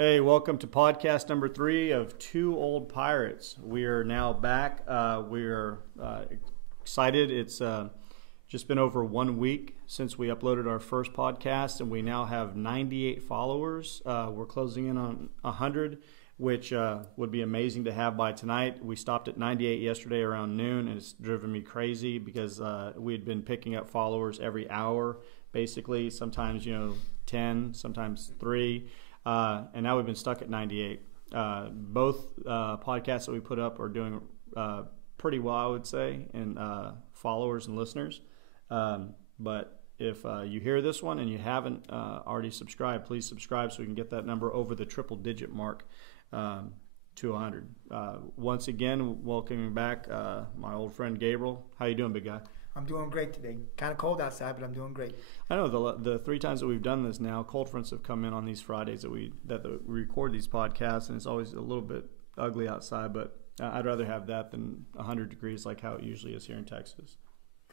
Hey, welcome to podcast number 3 of Two Old Pirates. We are now back. We're excited. It's just been over 1 week since we uploaded our first podcast, and we now have 98 followers. We're closing in on 100, which would be amazing to have by tonight. We stopped at 98 yesterday around noon, and it's driven me crazy because we had been picking up followers every hour, basically. Sometimes, 10, sometimes 3. And now we've been stuck at 98. Both podcasts that we put up are doing pretty well, I would say, in followers and listeners. But if you hear this one and you haven't already subscribed, please subscribe so we can get that number over the triple-digit mark to 100. Once again, welcoming back my old friend Gabriel. How you doing, big guy? I'm doing great today. Kind of cold outside, but I'm doing great. I know the 3 times that we've done this now, cold fronts have come in on these Fridays that we record these podcasts, and it's always a little bit ugly outside. But I'd rather have that than 100 degrees like how it usually is here in Texas.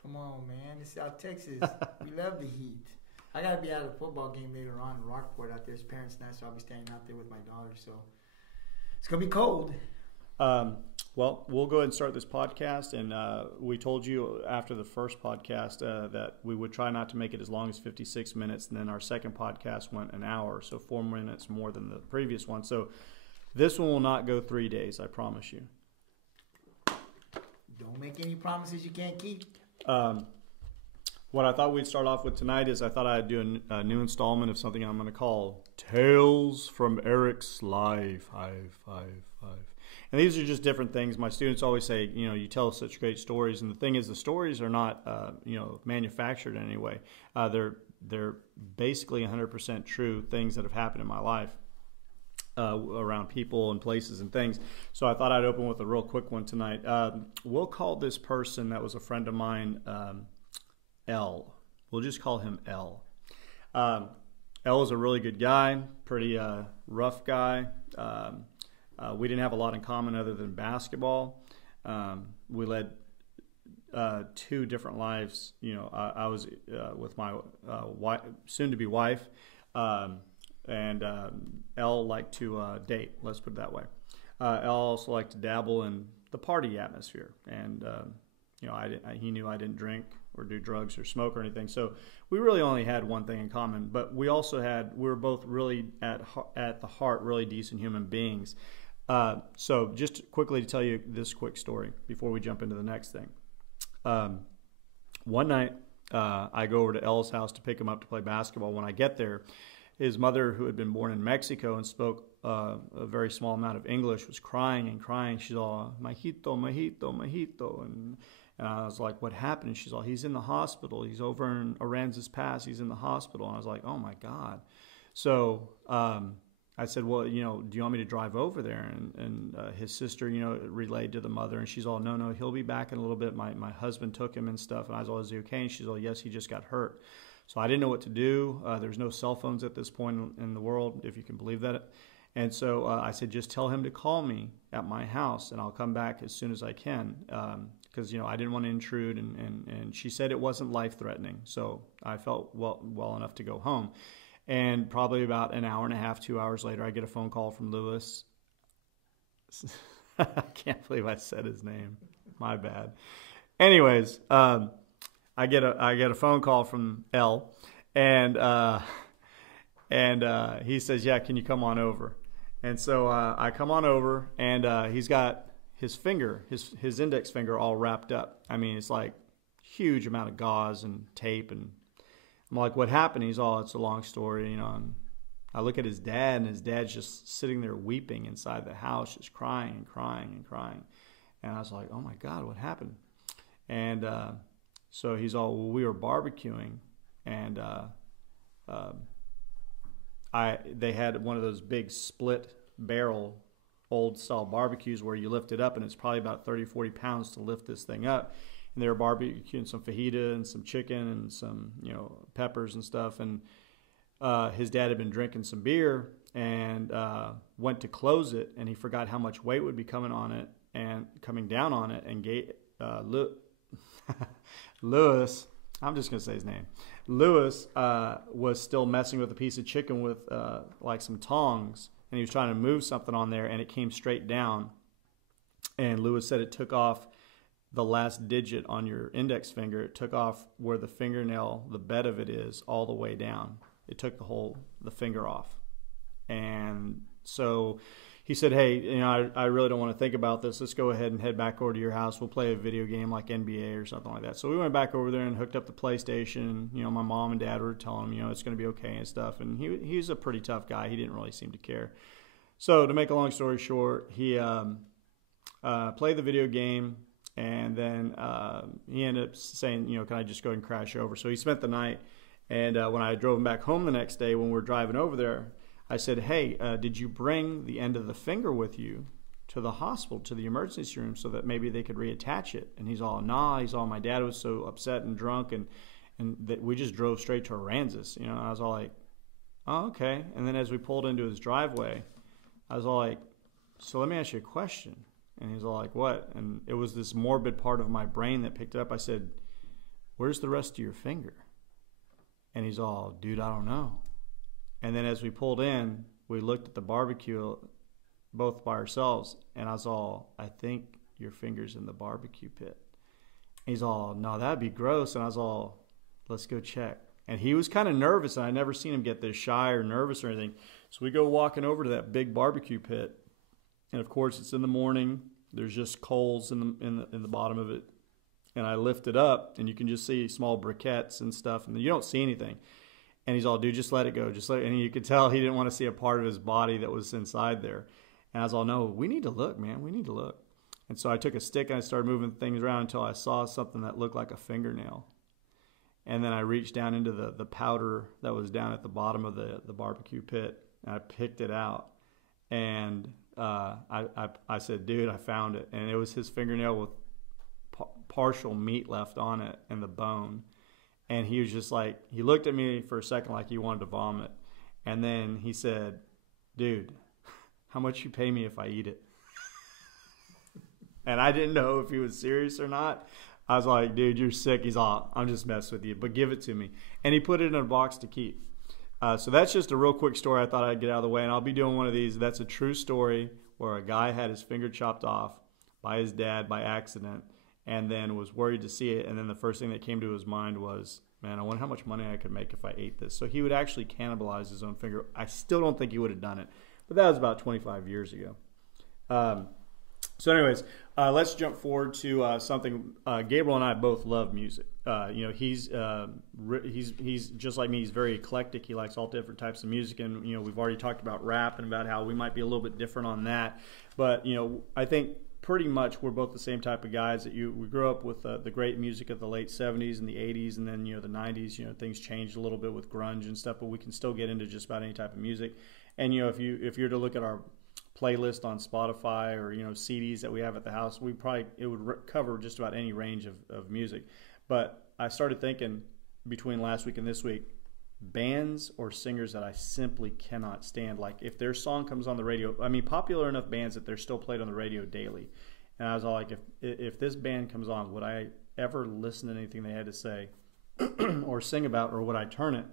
Come on, man. It's South Texas. We love the heat. I got to be at a football game later on in Rockport out there. It's parents' night, so I'll be staying out there with my daughter. So it's going to be cold. Well, we'll go ahead and start this podcast, and we told you after the first podcast that we would try not to make it as long as 56 minutes, and then our second podcast went an hour, so 4 minutes more than the previous one. So this one will not go 3 days, I promise you. Don't make any promises you can't keep. What I thought we'd start off with tonight is I thought I'd do a new installment of something I'm going to call Tales from Eric's Life. And these are just different things. My students always say, you tell such great stories. And the thing is, the stories are not, manufactured in any way. They're basically 100% true things that have happened in my life around people and places and things. So I thought I'd open with a real quick one tonight. We'll call this person that was a friend of mine L. We'll just call him L. L is a really good guy, pretty rough guy. We didn't have a lot in common other than basketball. We led 2 different lives. I was with my soon-to-be wife, and Elle liked to date. Let's put it that way. Elle also liked to dabble in the party atmosphere, and he knew I didn't drink or do drugs or smoke or anything. So we really only had one thing in common. But we were both really at the heart really decent human beings. So just quickly to tell you this quick story before we jump into the next thing. One night, I go over to L's house to pick him up to play basketball. When I get there, his mother, who had been born in Mexico and spoke a very small amount of English, was crying and crying. She's all, "Majito, majito, majito." And I was like, "What happened?" And she's all, "He's in the hospital. He's over in Aransas Pass. He's in the hospital." And I was like, "Oh, my God." So I said, "Well, do you want me to drive over there?" And his sister, relayed to the mother, and she's all, no, he'll be back in a little bit. My husband took him and stuff. And I was all, "Is he okay?" And she's all, "Yes, he just got hurt." So I didn't know what to do. There's no cell phones at this point in the world, if you can believe that. And so I said, "Just tell him to call me at my house, and I'll come back as soon as I can." Because, I didn't want to intrude. And she said it wasn't life-threatening. So I felt well enough to go home. And probably about an hour and a half, 2 hours later, I get a phone call from Lewis. I can't believe I said his name. My bad. Anyways, I get a phone call from L, and he says, "Yeah, can you come on over?" And so I come on over, and he's got his finger, his index finger, all wrapped up. I mean, it's like huge amount of gauze and tape, and I'm like, "What happened?" He's all, "It's a long story, And I look at his dad, and his dad's just sitting there weeping inside the house, just crying and crying and crying. And I was like, "Oh my God, what happened?" And so he's all, "Well, we were barbecuing, and they had one of those big split barrel old style barbecues where you lift it up, and it's probably about 30, 40 pounds to lift this thing up. And they were barbecuing some fajita and some chicken and some, peppers and stuff. And his dad had been drinking some beer and went to close it, and he forgot how much weight would be coming down on it, and Lewis, I'm just going to say his name. Lewis was still messing with a piece of chicken with like some tongs and he was trying to move something on there, and it came straight down. And Lewis said it took off the last digit on your index finger. It took off where the fingernail, the bed of it is, all the way down. It took the finger off. And so he said, hey, I really don't want to think about this. Let's go ahead and head back over to your house. We'll play a video game like NBA or something like that. So we went back over there and hooked up the PlayStation. My mom and dad were telling him, it's going to be okay and stuff. And he's a pretty tough guy. He didn't really seem to care. So to make a long story short, he played the video game, and then he ended up saying, can I just go ahead and crash over? So he spent the night, and when I drove him back home the next day when we were driving over there, I said, hey, did you bring the end of the finger with you to the hospital, to the emergency room, so that maybe they could reattach it? And he's all, nah. He's all, my dad was so upset and drunk, and that we just drove straight to Aransas. I was all like, oh, okay. And then as we pulled into his driveway, I was all like, so let me ask you a question. And he's all like, what? And it was this morbid part of my brain that picked it up. I said, where's the rest of your finger? And he's all, dude, I don't know. And then as we pulled in, we looked at the barbecue both by ourselves, and I was all, I think your finger's in the barbecue pit. And he's all, no, that'd be gross. And I was all, let's go check. And he was kind of nervous, and I'd never seen him get this shy or nervous or anything. So we go walking over to that big barbecue pit, and of course it's in the morning. There's just coals in the bottom of it. And I lift it up, and you can just see small briquettes and stuff, and you don't see anything. And he's all, dude, just let it go. Just let it. And you could tell he didn't want to see a part of his body that was inside there. And I was all, no, we need to look, man. We need to look. And so I took a stick and I started moving things around until I saw something that looked like a fingernail. And then I reached down into the powder that was down at the bottom of the barbecue pit, and I picked it out. And I said, dude, I found it. And it was his fingernail with partial meat left on it and the bone. And he was just like, he looked at me for a second like he wanted to vomit. And then he said, dude, how much you pay me if I eat it? And I didn't know if he was serious or not. I was like, dude, you're sick. He's all, I'm just messing with you, but give it to me. And he put it in a box to keep. So that's just a real quick story I thought I'd get out of the way. And I'll be doing one of these. That's a true story where a guy had his finger chopped off by his dad by accident, and then was worried to see it. And then the first thing that came to his mind was, man, I wonder how much money I could make if I ate this. So he would actually cannibalize his own finger. I still don't think he would have done it, but that was about 25 years ago. So anyways, let's jump forward to something. Gabriel and I both love music. He's just like me. He's very eclectic. He likes all different types of music, and we've already talked about rap and about how we might be a little bit different on that. But I think pretty much we're both the same type of guys that we grew up with the great music of the late 70s and the 80s, and then the 90s. Things changed a little bit with grunge and stuff, but we can still get into just about any type of music. And if you're to look at our playlist on Spotify or CDs that we have at the house, it would cover just about any range of music. But I started thinking between last week and this week, bands or singers that I simply cannot stand. Like if their song comes on the radio, popular enough bands that they're still played on the radio daily. And I was all like, if this band comes on, would I ever listen to anything they had to say or sing about, or would I turn it?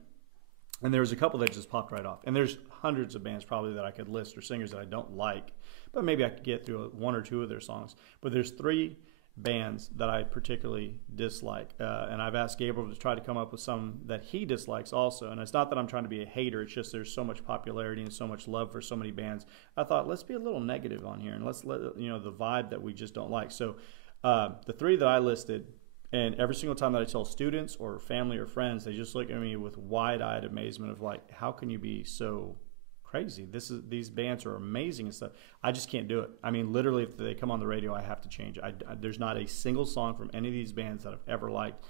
And there was a couple that just popped right off. And there's hundreds of bands probably that I could list, or singers that I don't like, but maybe I could get through one or two of their songs. But there's three bands that I particularly dislike. And I've asked Gabriel to try to come up with some that he dislikes also. And it's not that I'm trying to be a hater. It's just there's so much popularity and so much love for so many bands. I thought, let's be a little negative on here, and let's let the vibe that we just don't like. So the threse that I listed, and every single time that I tell students or family or friends, they just look at me with wide-eyed amazement of like, how can you be so crazy? These bands are amazing and stuff. I just can't do it. Literally, if they come on the radio, I have to change. There's not a single song from any of these bands that I've ever liked.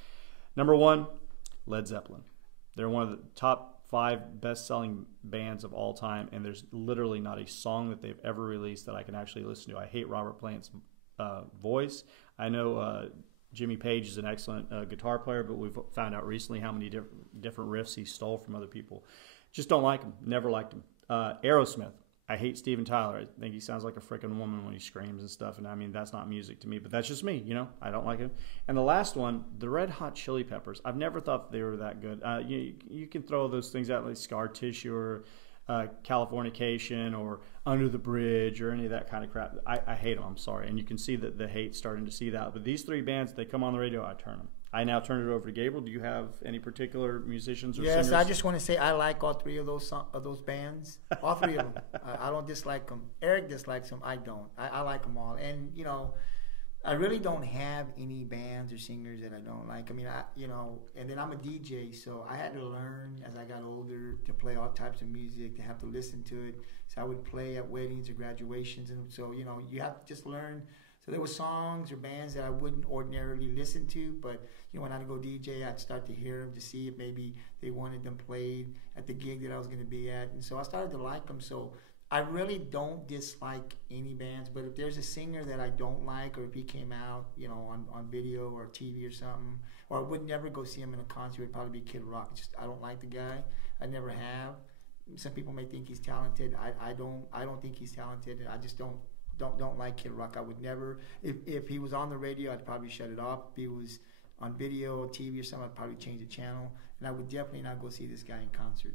Number one, Led Zeppelin. They're one of the top 5 best-selling bands of all time, and there's literally not a song that they've ever released that I can actually listen to. I hate Robert Plant's voice. I know Jimmy Page is an excellent guitar player, but we've found out recently how many different riffs he stole from other people. Just don't like him. Never liked him. Aerosmith. I hate Steven Tyler. I think he sounds like a freaking woman when he screams and stuff. And that's not music to me, but that's just me. I don't like him. And the last one, the Red Hot Chili Peppers. I've never thought they were that good. You can throw those things out like Scar Tissue or Californication or Under the Bridge or any of that kind of crap. I hate them. I'm sorry, and you can see that the hate starting to see that. But these three bands, they come on the radio, I turn them. I now turn it over to Gabriel. Do you have any particular musicians or singers? Yes, I just want to say I like all three of those bands. All three of them. I don't dislike them. Eric dislikes them. I don't. I like them all. And, you know, I really don't have any bands or singers that I don't like. I mean, and then I'm a DJ, so I had to learn as I got older to play all types of music, to have to listen to it. So I would play at weddings or graduations. And so, you know, you have to just learn. So there were songs or bands that I wouldn't ordinarily listen to, but you know, when I'd go DJ, I'd start to hear them to see if maybe they wanted them played at the gig that I was going to be at, and so I started to like them. So I really don't dislike any bands, but if there's a singer that I don't like, or if he came out, you know, on video or TV or something, or I would never go see him in a concert, it'd probably be Kid Rock. It's just I don't like the guy. I never have. Some people may think he's talented. I don't think he's talented. I just don't like Kid Rock. I would never, if he was on the radio, I'd probably shut it off. If he was on video or TV or something, I'd probably change the channel. And I would definitely not go see this guy in concert.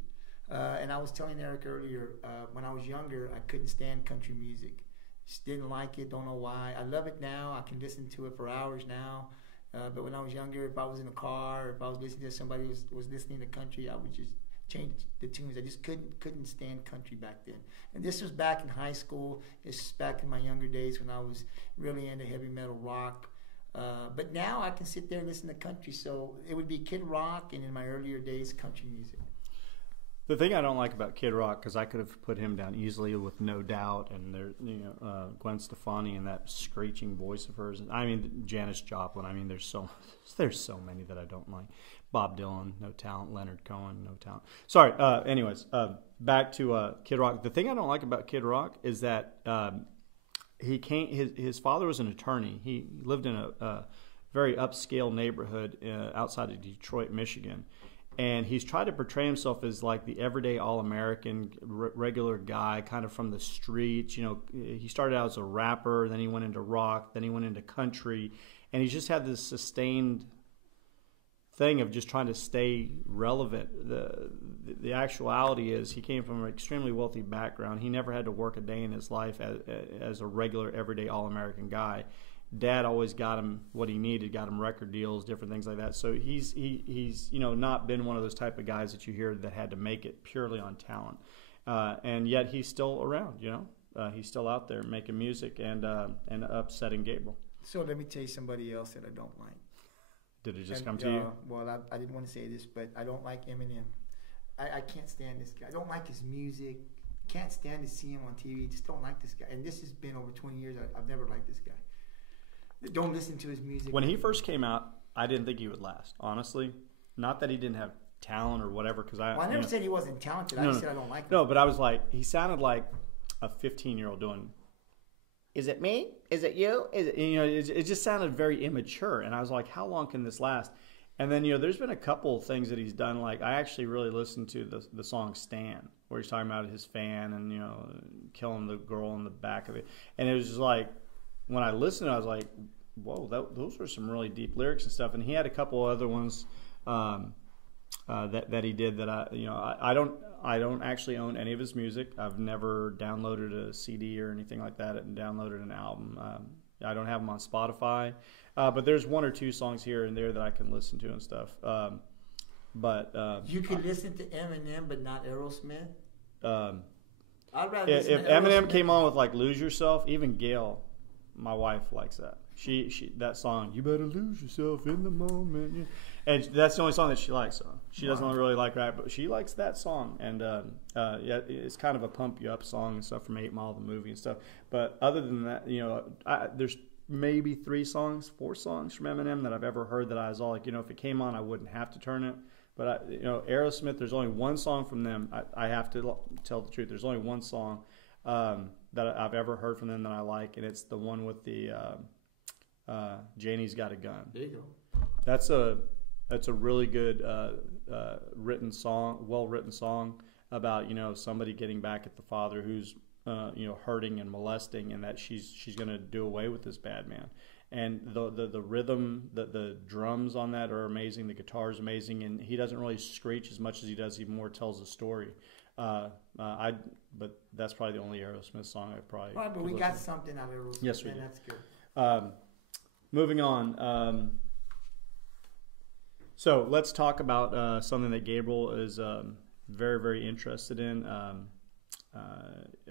And I was telling Eric earlier, when I was younger, I couldn't stand country music. Just didn't like it, don't know why. I love it now. I can listen to it for hours now. But when I was younger, if I was in a car, or if I was listening to somebody who was listening to country, I would just change the tunes. I just couldn't stand country back then. And this was back in high school. This is back in my younger days when I was really into heavy metal rock. But now I can sit there and listen to country. So it would be Kid Rock, and in my earlier days, country music. The thing I don't like about Kid Rock, because I could have put him down easily with No Doubt, and there, Gwen Stefani and that screeching voice of hers. I mean, Janis Joplin. I mean, there's so many that I don't like. Bob Dylan, no talent. Leonard Cohen, no talent. Sorry. Anyways, back to Kid Rock. The thing I don't like about Kid Rock is that his father was an attorney. He lived in a very upscale neighborhood outside of Detroit, Michigan. And he's tried to portray himself as like the everyday all-American, regular guy, kind of from the streets. You know, he started out as a rapper, then he went into rock, then he went into country. And he's just had this sustained thing of just trying to stay relevant. The actuality is he came from an extremely wealthy background. He never had to work a day in his life as a regular, everyday, all-American guy. Dad always got him what he needed, got him record deals, different things like that. So he's not been one of those type of guys that you hear that had to make it purely on talent. And yet he's still around, he's still out there making music and upsetting Gabriel. So let me tell you somebody else that I don't like. Did it just come to you? Well, I didn't want to say this, but I don't like Eminem. I can't stand this guy. I don't like his music. Can't stand to see him on TV. Just don't like this guy. And this has been over 20 years. I've never liked this guy. Don't listen to his music. When he first came out, I didn't think he would last. Honestly, not that he didn't have talent or whatever. Because I never said he wasn't talented. I just said I don't like him. No, but I was like, he sounded like a 15-year-old doing. Is it me? Is it you? Is it, it just sounded very immature. And I was like, how long can this last? And then, there's been a couple of things that he's done. Like, I actually really listened to the song Stan, where he's talking about his fan and, killing the girl in the back of it. And it was just like, when I listened, I was like, whoa, those were some really deep lyrics and stuff. And he had a couple other ones that he did that I don't actually own any of his music. I've never downloaded a CD or anything like that and downloaded an album. I don't have them on Spotify, but there's one or two songs here and there that I can listen to and stuff. You can listen to Eminem, but not Aerosmith. I'd rather if Eminem came on with like "Lose Yourself," even Gail, my wife, likes that. She that song, "You better lose yourself in the moment," and that's the only song that she likes. So she doesn't really like rap, but she likes that song. And it's kind of a pump you up song and stuff from 8 Mile the movie and stuff. But other than that, there's maybe 4 songs from Eminem that I've ever heard that I was all like, if it came on, I wouldn't have to turn it. But Aerosmith, there's only one song from them. I have to tell the truth. There's only one song that I've ever heard from them that I like, and it's the one with the Janie's Got a Gun. There you go. That's a really good written song, well-written song about somebody getting back at the father who's hurting and molesting, and that she's going to do away with this bad man. And the rhythm, the drums on that are amazing. The guitar is amazing, and he doesn't really screech as much as he does. He more tells a story. But that's probably the only Aerosmith song I probably. All right, but we got something out of Aerosmith. Yes, we and did. That's good. Moving on. So let's talk about something that Gabriel is very, very interested in.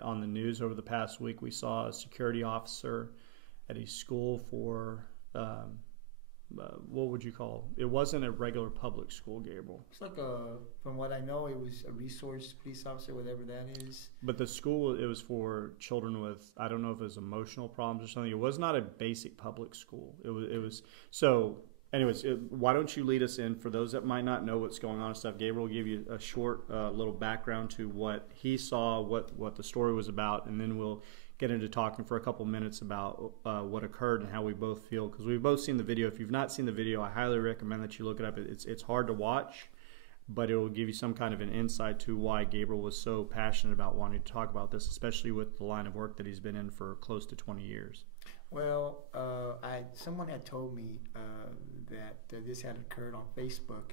On the news over the past week, we saw a security officer at a school for what would you call it? It wasn't a regular public school, Gabriel. It's like from what I know, it was a resource police officer, whatever that is. But the school, it was for children with, I don't know if it was emotional problems or something. It was not a basic public school. It was so. Anyways, why don't you lead us in for those that might not know what's going on and stuff? Gabriel will give you a short little background to what he saw, what the story was about, and then we'll get into talking for a couple minutes about what occurred and how we both feel, because we've both seen the video. If you've not seen the video, I highly recommend that you look it up. It's hard to watch, but it will give you some kind of an insight to why Gabriel was so passionate about wanting to talk about this, especially with the line of work that he's been in for close to 20 years. Well, someone had told me that this had occurred on Facebook,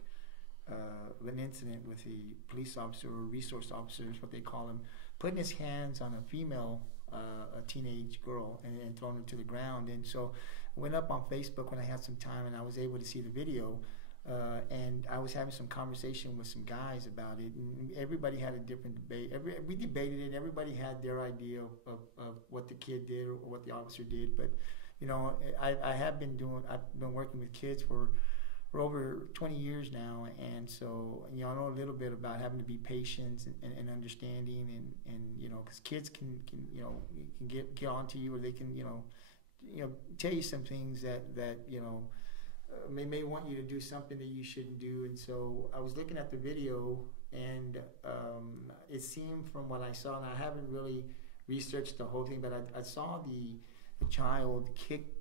an incident with the police officer or resource officer, is what they call him, putting his hands on a female, a teenage girl, and throwing her to the ground. And so I went up on Facebook when I had some time, and I was able to see the video. And I was having some conversation with some guys about it, and everybody had a different debate. We debated it. Everybody had their idea of what the kid did or what the officer did. But you know, I've been working with kids for over 20 years now, and so you know, I know a little bit about having to be patient and understanding, and you know, because kids can you know, can get onto you, or they can you know tell you some things that you know. May want you to do something that you shouldn't do. And so I was looking at the video, and it seemed from what I saw, and I haven't really researched the whole thing, but I saw the child kick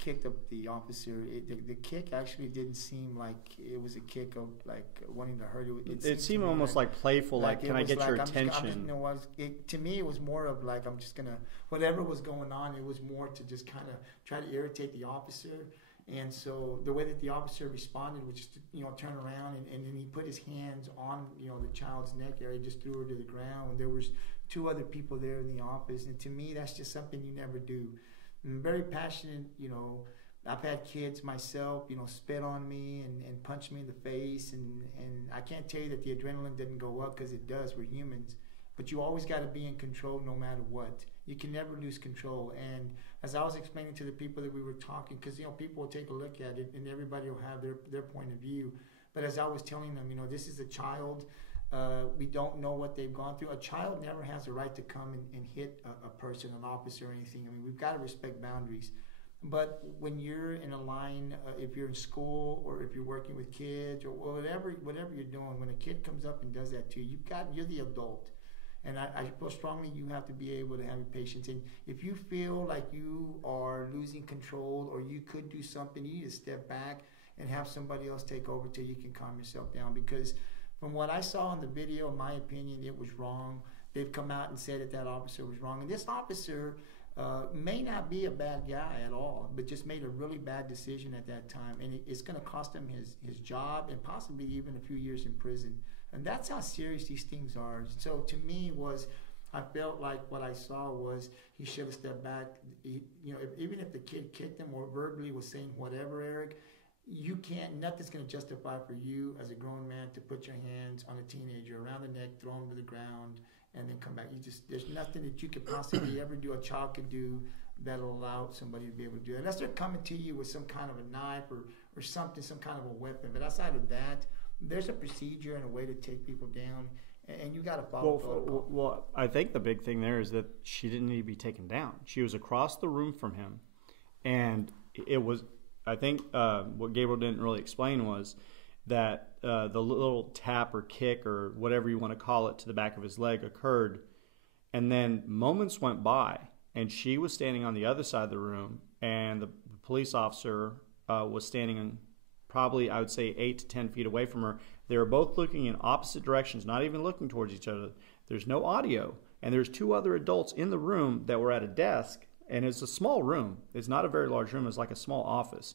the officer. The kick actually didn't seem like it was a kick of like wanting to hurt. It seemed almost like playful, like can I get your attention? To me, it was more of like, I'm just gonna, whatever was going on, it was more to just kind of try to irritate the officer. And so the way that the officer responded was just to, you know, turn around, and then he put his hands on, you know, the child's neck area, just threw her to the ground. There was 2 other people there in the office, and to me, that's just something you never do. I'm very passionate, you know. I've had kids myself, you know, spit on me and punch me in the face, and I can't tell you that the adrenaline didn't go up, because it does. We're humans. But you always got to be in control no matter what. You can never lose control. And as I was explaining to the people that we were talking, because, you know, people will take a look at it and everybody will have their point of view. But as I was telling them, you know, this is a child. We don't know what they've gone through. A child never has the right to come and hit a person, an officer, or anything. I mean, we've got to respect boundaries. But when you're in a line, if you're in school or if you're working with kids or whatever you're doing, when a kid comes up and does that to you, you're the adult. And I feel strongly you have to be able to have your patience. And if you feel like you are losing control or you could do something, you need to step back and have somebody else take over till you can calm yourself down. Because from what I saw in the video, in my opinion, it was wrong. They've come out and said that officer was wrong. And this officer may not be a bad guy at all, but just made a really bad decision at that time. And it's going to cost him his job and possibly even a few years in prison. And that's how serious these things are. So to me I felt like what I saw was he should have stepped back. Even if the kid kicked him or verbally was saying whatever, Eric, nothing's going to justify for you as a grown man to put your hands on a teenager around the neck, throw him to the ground, and then come back. There's nothing that you could possibly ever do, a child could do, that'll allow somebody to be able to do it. Unless they're coming to you with some kind of a knife or something, some kind of a weapon. But outside of that, there's a procedure and a way to take people down, and you got to follow protocol. Well, I think the big thing there is that she didn't need to be taken down. She was across the room from him, and it was, I think what Gabriel didn't really explain was that the little tap or kick or whatever you want to call it to the back of his leg occurred, and then moments went by, and she was standing on the other side of the room, and the police officer was standing probably, I would say, 8 to 10 feet away from her. They were both looking in opposite directions, not even looking towards each other. There's no audio, and there's 2 other adults in the room that were at a desk, and it's a small room. It's not a very large room. It's like a small office.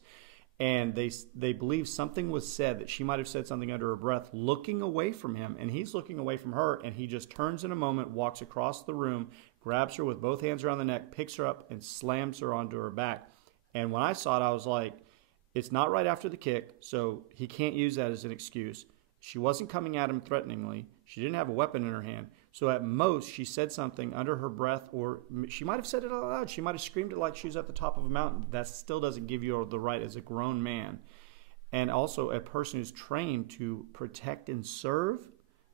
And they believe something was said, that she might have said something under her breath, looking away from him, and he's looking away from her, and he just turns in a moment, walks across the room, grabs her with both hands around the neck, picks her up, and slams her onto her back. And when I saw it, I was like, it's not right after the kick, so he can't use that as an excuse. She wasn't coming at him threateningly. She didn't have a weapon in her hand. So at most, she said something under her breath, or she might have said it out loud. She might have screamed it like she was at the top of a mountain. That still doesn't give you the right as a grown man. And also a person who's trained to protect and serve,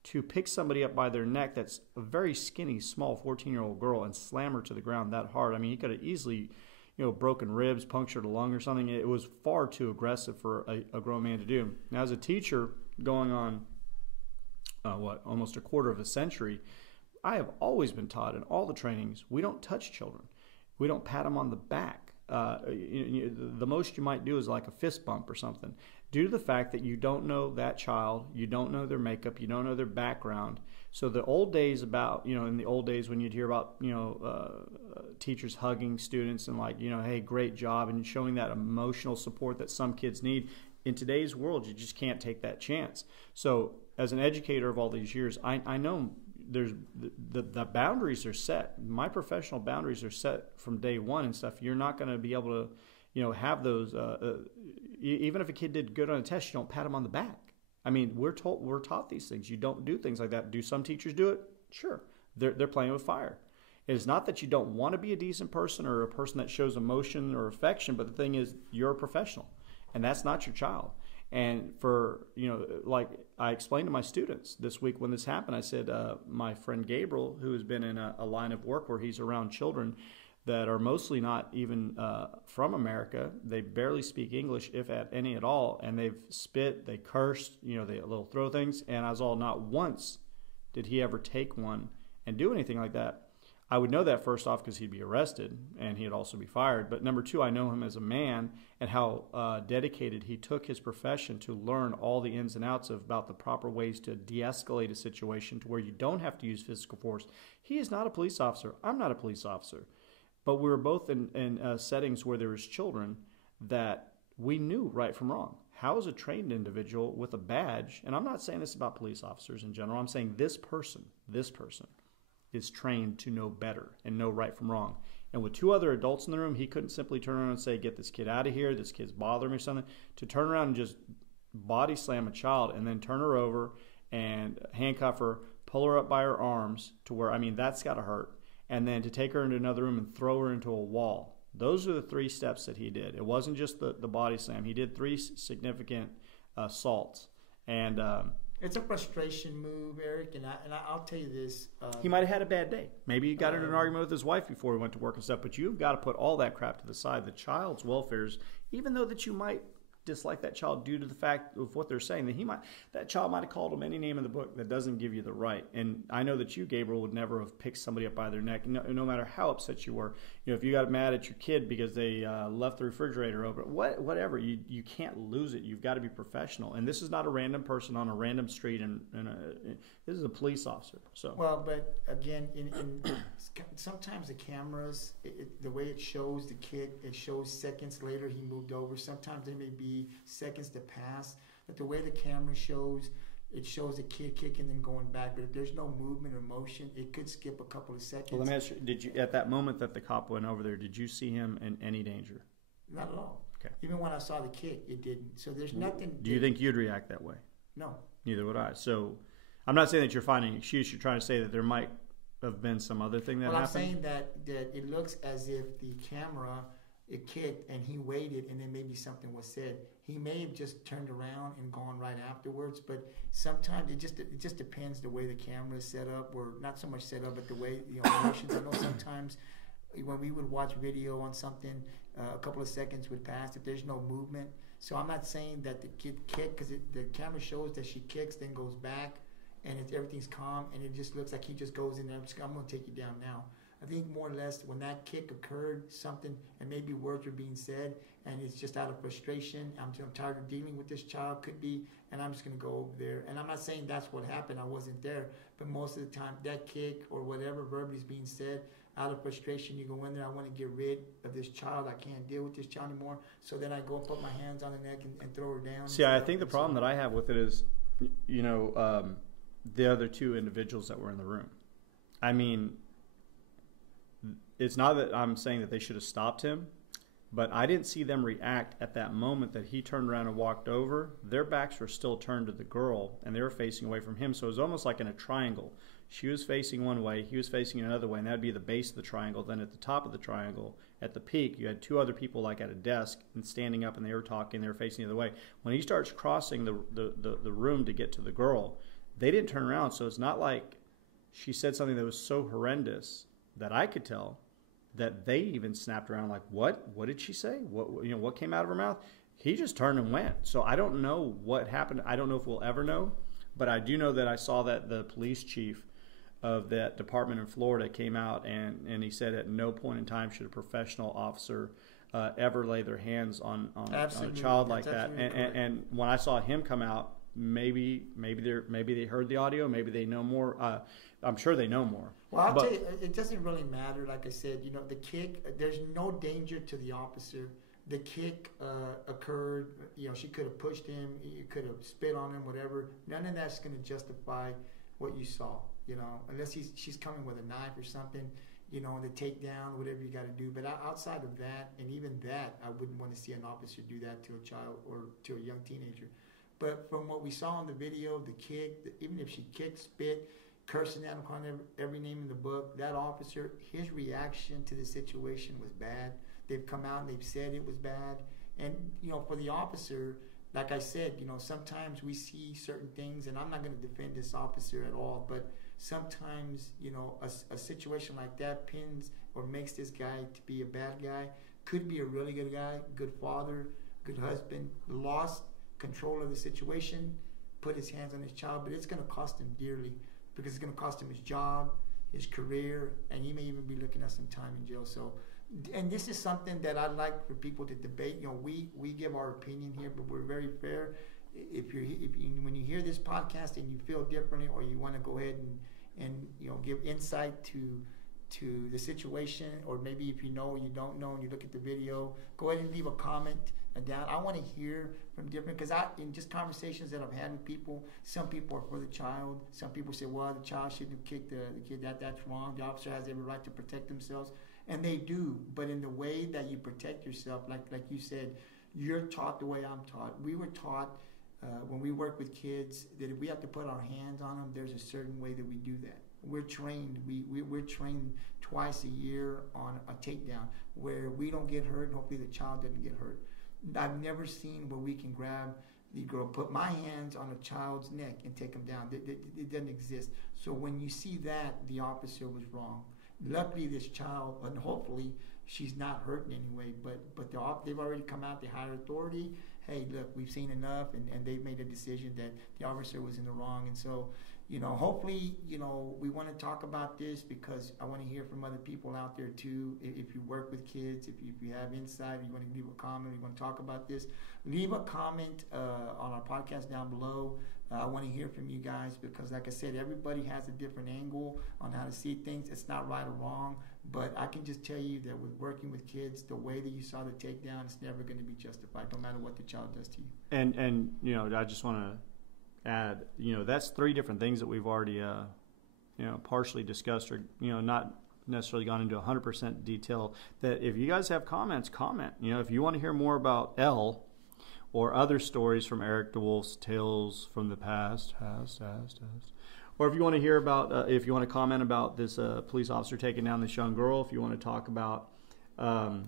to pick somebody up by their neck that's a very skinny, small 14-year-old girl and slam her to the ground that hard. I mean, he could have easily, broken ribs, punctured a lung or something. It was far too aggressive for a grown man to do. Now, as a teacher going on, almost a quarter of a century, I have always been taught in all the trainings, we don't touch children. We don't pat them on the back. The most you might do is like a fist bump or something. Due to the fact that you don't know that child, you don't know their makeup, you don't know their background. So the old days about, in the old days when you'd hear about, teachers hugging students and like, hey, great job, and showing that emotional support that some kids need. In today's world, you just can't take that chance. So as an educator of all these years, I know there's the boundaries are set. My professional boundaries are set from day one and stuff. You're not going to be able to, have those. Even if a kid did good on a test, you don't pat him on the back. I mean, we're taught these things. You don't do things like that. Do some teachers do it? Sure. They're playing with fire. It's not that you don't want to be a decent person or a person that shows emotion or affection, but the thing is, you're a professional, and that's not your child. And for, like I explained to my students this week when this happened, I said, my friend Gabriel, who has been in a line of work where he's around children that are mostly not even from America. They barely speak English, if at any at all, and they've spit, they cursed, they little throw things. And I was all, not once did he ever take one and do anything like that. I would know that first off because he'd be arrested and he'd also be fired. But number two, I know him as a man and how dedicated he took his profession to learn all the ins and outs about the proper ways to de-escalate a situation to where you don't have to use physical force. He is not a police officer. I'm not a police officer. But we were both in settings where there was children that we knew right from wrong. How is a trained individual with a badge, and I'm not saying this about police officers in general, I'm saying this person is trained to know better and know right from wrong. And with two other adults in the room, he couldn't simply turn around and say, get this kid out of here, this kid's bothering me or something. To turn around and just body slam a child and then turn her over and handcuff her, pull her up by her arms to where, that's got to hurt. And then to take her into another room and throw her into a wall. Those are the three steps that he did. It wasn't just the body slam. He did three significant assaults. And it's a frustration move, Eric, and I'll tell you this. He might have had a bad day. Maybe he got into an argument with his wife before he went to work and stuff, but you've got to put all that crap to the side. The child's welfare is, even though that you might dislike that child due to the fact of what they're saying, that child might have called him any name in the book. That doesn't give you the right. And I know that you, Gabriel, would never have picked somebody up by their neck, no matter how upset you were. If you got mad at your kid because they left the refrigerator open, whatever, you can't lose it. You've got to be professional. And this is not a random person on a random street, and this is a police officer. So well, but again, in sometimes the cameras, the way it shows the kid, it shows seconds later he moved over. Sometimes there may be seconds to pass, but the way the camera shows, it shows the kid kicking and going back. But if there's no movement or motion, it could skip a couple of seconds. Well, let me ask you, did you, at that moment that the cop went over there, did you see him in any danger? Not at all. Okay. Even when I saw the kick, it didn't. So there's nothing. Do you think you'd react that way? No. Neither would I. So I'm not saying that you're finding an excuse. You're trying to say that there might have been some other thing that happened? I'm saying that it looks as if the camera, it kicked and he waited and then maybe something was said. He may have just turned around and gone right afterwards, but sometimes it just depends the way the camera is set up, or not so much set up, but the way the emotions. I know sometimes when we would watch video on something, a couple of seconds would pass if there's no movement. So I'm not saying that the kid kicked, because the camera shows that she kicks, then goes back, and everything's calm, and it just looks like he just goes in there. I'm going to take you down now. I think more or less when that kick occurred, something, and maybe words were being said, and it's just out of frustration. I'm tired of dealing with this child, could be, and I'm just going to go over there. And I'm not saying that's what happened. I wasn't there. But most of the time, that kick or whatever verbally is being said, out of frustration, you go in there, I want to get rid of this child. I can't deal with this child anymore. So then I go and put my hands on the neck and throw her down. See, I think the problem that I have with it is, the other two individuals that were in the room. I mean, it's not that I'm saying that they should have stopped him, but I didn't see them react at that moment that he turned around and walked over. Their backs were still turned to the girl, and they were facing away from him. So it was almost like in a triangle. She was facing one way, he was facing another way, and that would be the base of the triangle. Then at the top of the triangle, at the peak, you had two other people like at a desk and standing up, and they were talking. They were facing the other way. When he starts crossing the room to get to the girl, they didn't turn around. So it's not like she said something that was so horrendous that I could tell that they even snapped around like, what? What did she say? What came out of her mouth? He just turned and went. So I don't know what happened. I don't know if we'll ever know. But I do know that I saw that the police chief of that department in Florida came out and he said at no point in time should a professional officer ever lay their hands on a child like that. And when I saw him come out, maybe they heard the audio, maybe they know more. I'm sure they know more. Well, I'll tell you, it doesn't really matter. Like I said, the kick, there's no danger to the officer. The kick occurred. She could have pushed him. You could have spit on him, whatever. None of that's going to justify what you saw. Unless she's coming with a knife or something. The takedown, whatever you got to do. But outside of that, and even that, I wouldn't want to see an officer do that to a child or to a young teenager. But from what we saw in the video, the kick, even if she kicked, spit, cursing at him, calling every name in the book, that officer, his reaction to the situation was bad. They've come out and they've said it was bad. And, for the officer, like I said, sometimes we see certain things, and I'm not going to defend this officer at all, but sometimes, a situation like that pins or makes this guy to be a bad guy. Could be a really good guy, good father, good husband, lost control of the situation, put his hands on his child, but it's going to cost him dearly because it's going to cost him his job, his career, and he may even be looking at some time in jail. So, and this is something that I'd like for people to debate. We give our opinion here, but we're very fair. When you hear this podcast and you feel differently, or you want to go ahead and give insight to the situation, or maybe if you don't know, and you look at the video, go ahead and leave a comment down. I want to hear from different, because in just conversations that I've had with people, some people are for the child. Some people say, well, the child shouldn't have kicked the kid. That's wrong. The officer has every right to protect themselves, and they do. But in the way that you protect yourself, like you said, you're taught the way I'm taught. We were taught when we work with kids that if we have to put our hands on them, there's a certain way that we do that. We're trained. We're trained twice a year on a takedown where we don't get hurt, and hopefully the child doesn't get hurt. I've never seen where we can grab the girl, put my hands on a child's neck and take them down. It doesn't exist. So when you see that, the officer was wrong. Luckily, this child, and hopefully she's not hurt in any way, but they've already come out, the higher authority. Hey, look, we've seen enough, and they've made a decision that the officer was in the wrong. And so, hopefully, we want to talk about this because I want to hear from other people out there too. If you work with kids, if you have insight, or you want to leave a comment, you want to talk about this, leave a comment on our podcast down below. I want to hear from you guys because, like I said, everybody has a different angle on how to see things. It's not right or wrong, but I can just tell you that with working with kids, the way that you saw the takedown, it's never going to be justified, no matter what the child does to you. And I just want to add, that's three different things that we've already, partially discussed, or not necessarily gone into 100% detail. That if you guys have comments, comment. If you want to hear more about Elle or other stories from Eric DeWolf's Tales from the Past, or if you want to hear about, if you want to comment about this police officer taking down this young girl, if you want to talk about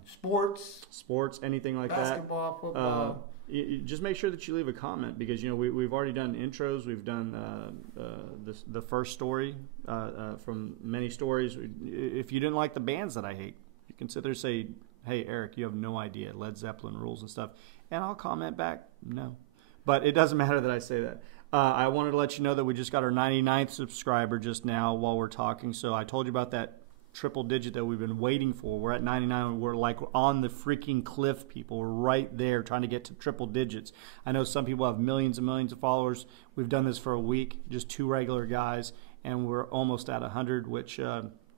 sports, anything like basketball, football. You just make sure that you leave a comment because we've already done intros. We've done the first story from many stories. If you didn't like the bands that I hate, you can sit there and say, "Hey, Eric, you have no idea Led Zeppelin rules and stuff," and I'll comment back, "No," but it doesn't matter that I say that. I wanted to let you know that we just got our 99th subscriber just now while we're talking. So I told you about that triple digit that we've been waiting for. We're at 99. We're like on the freaking cliff, people. We're right there trying to get to triple digits. I know some people have millions and millions of followers. We've done this for a week, just two regular guys, and we're almost at 100, which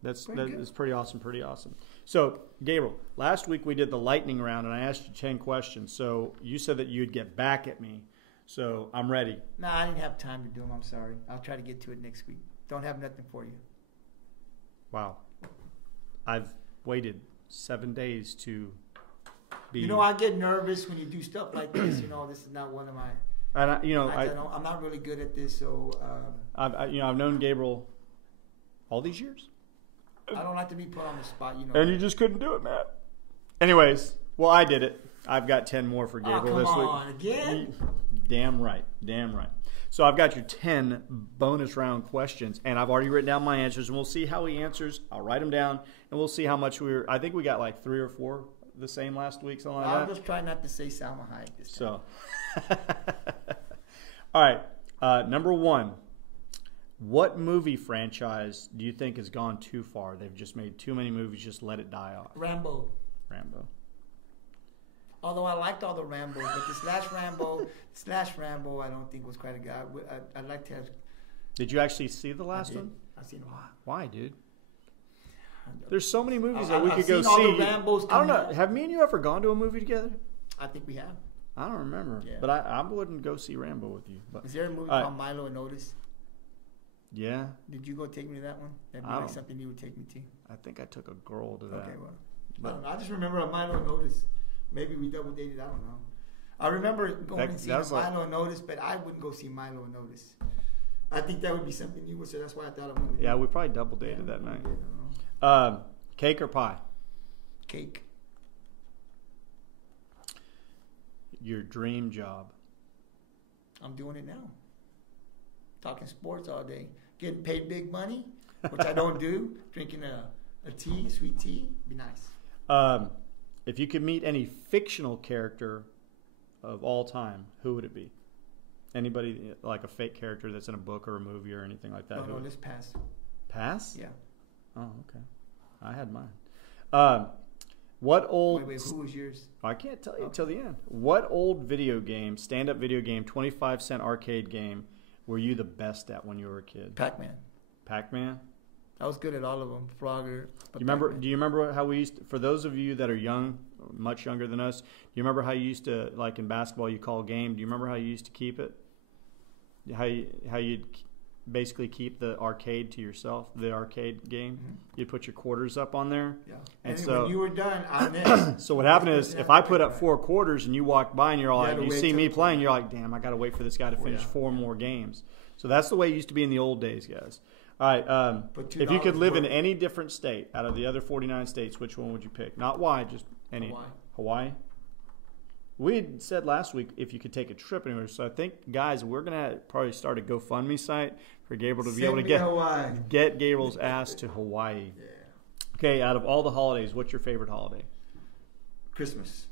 That's Pretty good. pretty awesome. Pretty awesome. So, Gabriel, last week we did the lightning round, and I asked you 10 questions. So you said that you'd get back at me. So I'm ready. No, I didn't have time to do them. I'm sorry. I'll try to get to it next week. Don't have nothing for you. Wow. I've waited 7 days to be. You know, I get nervous when you do stuff like this. You know, this is not one of my. And I'm not really good at this, so. I've known Gabriel all these years. I don't like to be put on the spot, you know. And you just couldn't do it, Matt. Anyways, well, I did it. I've got 10 more for Gabriel this week. Come on, again? Damn right. Damn right. So I've got your 10 bonus round questions, and I've already written down my answers, and we'll see how he answers. I'll write them down, and we'll see how much I think we got like 3 or 4 the same last week, something like that. I'll just try not to say Salma Hayek this time. So, all right. Number 1. What movie franchise do you think has gone too far? They've just made too many movies. Just let it die off. Rambo. Although I liked all the Rambos, but this last Rambo, I don't think was quite a guy. I'd like to have. Did you actually see the last one? I've seen a lot. Why, dude? There's so many movies that we I've could go seen all see. the Rambos I don't know. come out. Have me and you ever gone to a movie together? I think we have. I don't remember. Yeah. But I wouldn't go see Rambo with you. But Is there a movie all right. called Milo and Otis? Yeah. Did you go take me to that one? That'd be I like don't- something you would take me to. I think I took a girl to that. Okay, well. But- I don't know. I just remember a Milo and Otis. Maybe we double dated. I don't know. I remember going and seeing that was like- Milo and Otis, but I wouldn't go see Milo and Otis. I think that would be something you would say. That's why I thought I wanted to. Yeah, we probably double dated that night. I don't know. Cake or pie? Cake. Your dream job? I'm doing it now. Talking sports all day. Getting paid big money, which I don't do. Drinking a tea, sweet tea, be nice. If you could meet any fictional character of all time, who would it be? Anybody like a fake character that's in a book or a movie or anything like that? No, let's pass. Pass? Yeah. Oh, okay. I had mine. What old... Wait, who was yours? I can't tell you till the end. What old video game, stand-up video game, 25-cent arcade game were you the best at when you were a kid? Pac-Man. Pac-Man? I was good at all of them. Frogger. Do you remember how we used to, for those of you that are young, much younger than us, do you remember how you used to, like in basketball, you call game? Do you remember how you used to keep it? How you'd basically keep the arcade to yourself, the arcade game? Mm-hmm. You'd put your quarters up on there. Yeah. And And so when you were done, I next. So what happened is, if I put up 4 quarters and you walk by and you're You like, had to you wait see till me the playing, you're like, damn, I got to wait for this guy to finish yeah. 4 more games. So that's the way it used to be in the old days, guys. All right. Put If you could $2 live in worth. any different state out of the other 49 states, which one would you pick? Not why, just any. Hawaii? We had said last week if you could take a trip anywhere. So I think, guys, we're going to probably start a GoFundMe site for Gabriel to be able to get Gabriel's ass to Hawaii. Yeah. Okay, out of all the holidays, what's your favorite holiday? Christmas.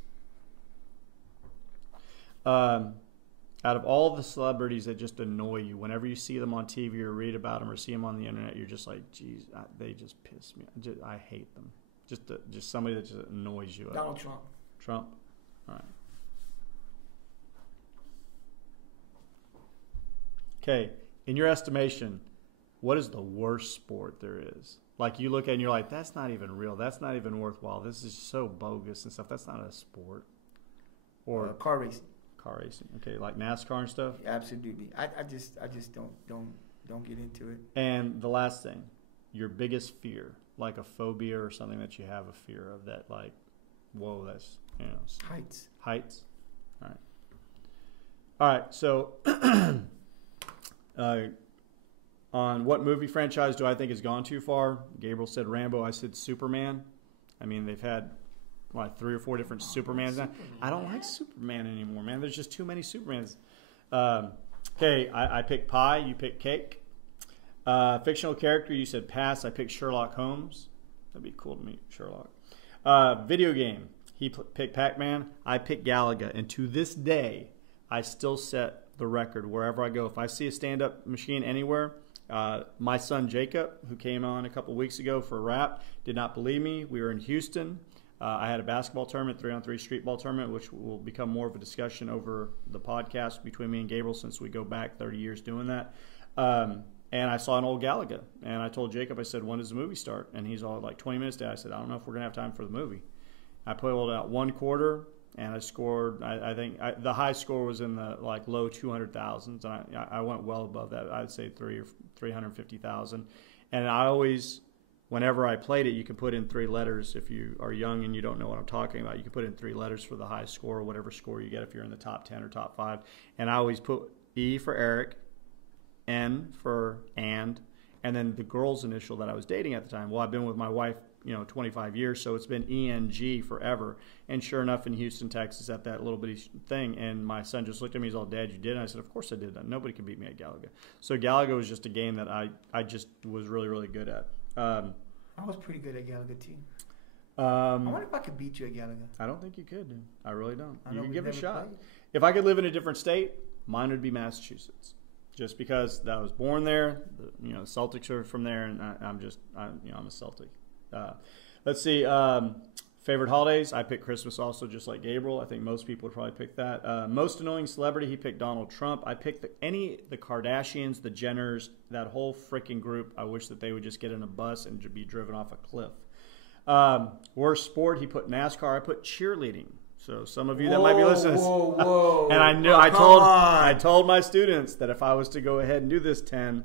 Out of all the celebrities that just annoy you, whenever you see them on TV or read about them or see them on the internet, you're just like, geez, they just piss me. I hate them. Just somebody that just annoys you. Donald Trump. Trump? All right. Okay, in your estimation, what is the worst sport there is? Like you look at it and you're like, that's not even real. That's not even worthwhile. This is so bogus and stuff. That's not a sport. Or Car racing. car racing. Okay, like NASCAR and stuff. Absolutely. I just don't get into it. And the last thing, your biggest fear, like a phobia or something that you have a fear of that, like, whoa, that's, Heights. heights. All right. All right. So, on what movie franchise do I think has gone too far? Gabriel said Rambo. I said Superman. I mean, they've had like 3 or 4 different Supermans now. I don't like Superman anymore, man. There's just too many Supermans. Okay, I picked pie. You picked cake. Fictional character, you said pass. I picked Sherlock Holmes. That'd be cool to meet Sherlock. Video game, he picked Pac-Man. I picked Galaga. And to this day, I still set the record wherever I go. If I see a stand-up machine anywhere, my son Jacob, who came on a couple weeks ago for a rap, did not believe me. We were in Houston. I had a basketball tournament, 3-on-3 street ball tournament, which will become more of a discussion over the podcast between me and Gabriel since we go back 30 years doing that. And I saw an old Galaga, and I told Jacob, I said, when does the movie start? And he's all like, 20 minutes, Dad. I said, I don't know if we're going to have time for the movie. I pulled out one quarter, and I scored, I think the high score was in the like low 200,000s, and I went well above that. I'd say 350,000. And I always, whenever I played it, you can put in 3 letters. If you are young and you don't know what I'm talking about, you can put in 3 letters for the high score, or whatever score you get if you're in the top 10 or top 5. And I always put E for Eric, N for and then the girl's initial that I was dating at the time. Well, I've been with my wife, 25 years, so it's been ENG forever. And sure enough, in Houston, Texas, at that little bitty thing, and my son just looked at me, he's all, Dad, you did? And I said, of course I did that. Nobody can beat me at Galaga. So Galaga was just a game that I just was really, really good at. I was pretty good at Galaga, too. I wonder if I could beat you at Galaga. I don't think you could, dude. I really don't. I You know can we've give it a never shot. played. If I could live in a different state, mine would be Massachusetts. Just because I was born there, the Celtics are from there, and I'm a Celtic. Let's see, favorite holidays. I picked Christmas also, just like Gabriel. I think most people would probably pick that. Most annoying celebrity, he picked Donald Trump. I picked the Kardashians, the Jenners, that whole freaking group. I wish that they would just get in a bus and be driven off a cliff. Worst sport, he put NASCAR. I put cheerleading. So some of you that might be listening, Whoa. and I knew I told my students that if I was to go ahead and do this 10,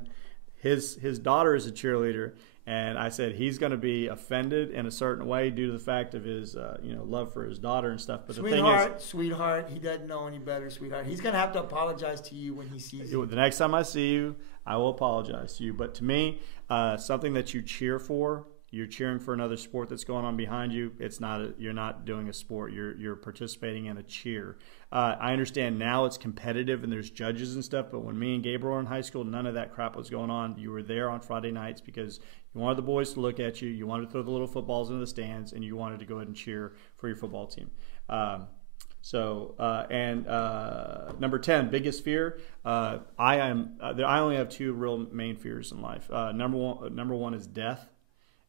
his daughter is a cheerleader, and I said he's going to be offended in a certain way due to the fact of his love for his daughter and stuff. But sweetheart, he doesn't know any better, sweetheart. He's going to have to apologize to you when he sees you. The next time I see you, I will apologize to you. But to me, something that you cheer for. You're cheering for another sport that's going on behind you. You're not doing a sport. You're participating in a cheer. I understand now it's competitive and there's judges and stuff, but when me and Gabriel were in high school, none of that crap was going on. You were there on Friday nights because you wanted the boys to look at you. You wanted to throw the little footballs into the stands, and you wanted to go ahead and cheer for your football team. Number 10, biggest fear. I only have 2 real main fears in life. Number one is death.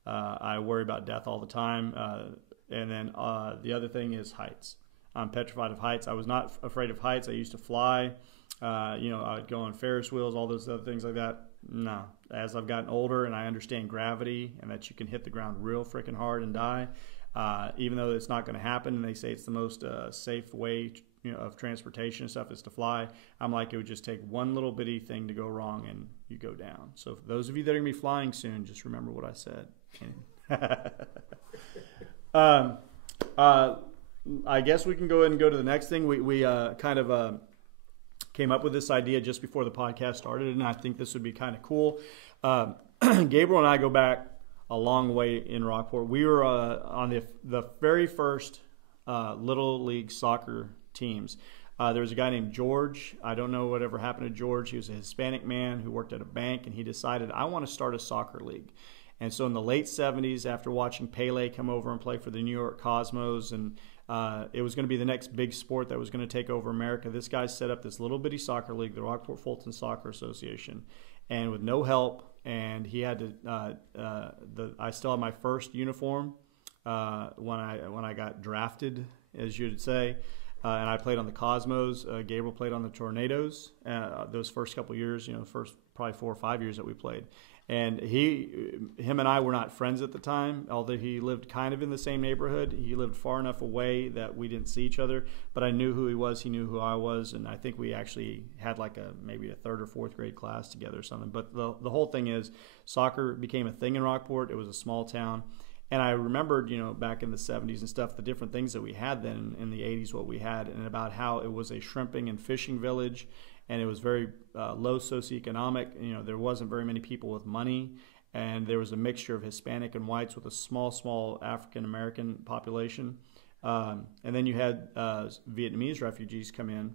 I worry about death all the time. And then the other thing is heights. I'm petrified of heights. I was not afraid of heights. I used to fly. I would go on Ferris wheels, all those other things like that. No. As I've gotten older and I understand gravity and that you can hit the ground real freaking hard and die, even though it's not going to happen, and they say it's the most safe way of transportation and stuff is to fly, I'm like, it would just take one little bitty thing to go wrong and you go down. So for those of you that are going to be flying soon, just remember what I said. I guess we can go ahead and go to the next thing. We kind of came up with this idea just before the podcast started, and I think this would be kind of cool. Gabriel and I go back a long way in Rockport. We were on the very first Little League soccer teams. There was a guy named George. I don't know whatever happened to George. He was a Hispanic man who worked at a bank, and he decided, I want to start a soccer league. And so in the late 70s, after watching Pele come over and play for the New York Cosmos, and it was going to be the next big sport that was going to take over America, this guy set up this little bitty soccer league, the Rockport Fulton Soccer Association, and with no help. And he had to. I still have my first uniform when I got drafted, as you'd say. And I played on the Cosmos. Gabriel played on the Tornadoes. Those first couple years, first probably 4 or 5 years that we played. And him and I were not friends at the time, although he lived kind of in the same neighborhood. He lived far enough away that we didn't see each other, but I knew who he was. He knew who I was, and I think we actually had like maybe a 3rd or 4th grade class together or something. But the whole thing is, soccer became a thing in Rockport. It was a small town. And I remembered, back in the 70s and stuff, the different things that we had then in the 80s, what we had, and about how it was a shrimping and fishing village, and it was very low socioeconomic. There wasn't very many people with money, and there was a mixture of Hispanic and whites with a small African-American population. And then you had Vietnamese refugees come in,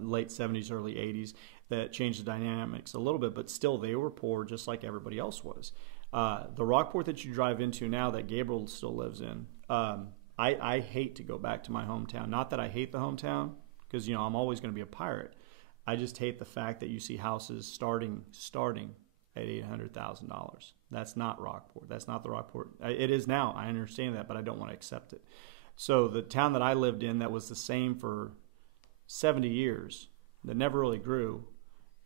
late 70s, early 80s, that changed the dynamics a little bit, but still they were poor just like everybody else was. The Rockport that you drive into now that Gabriel still lives in, I hate to go back to my hometown. Not that I hate the hometown, because I'm always going to be a pirate. I just hate the fact that you see houses starting at $800,000. That's not Rockport. That's not the Rockport. It is now. I understand that, but I don't want to accept it. So the town that I lived in that was the same for 70 years, that never really grew,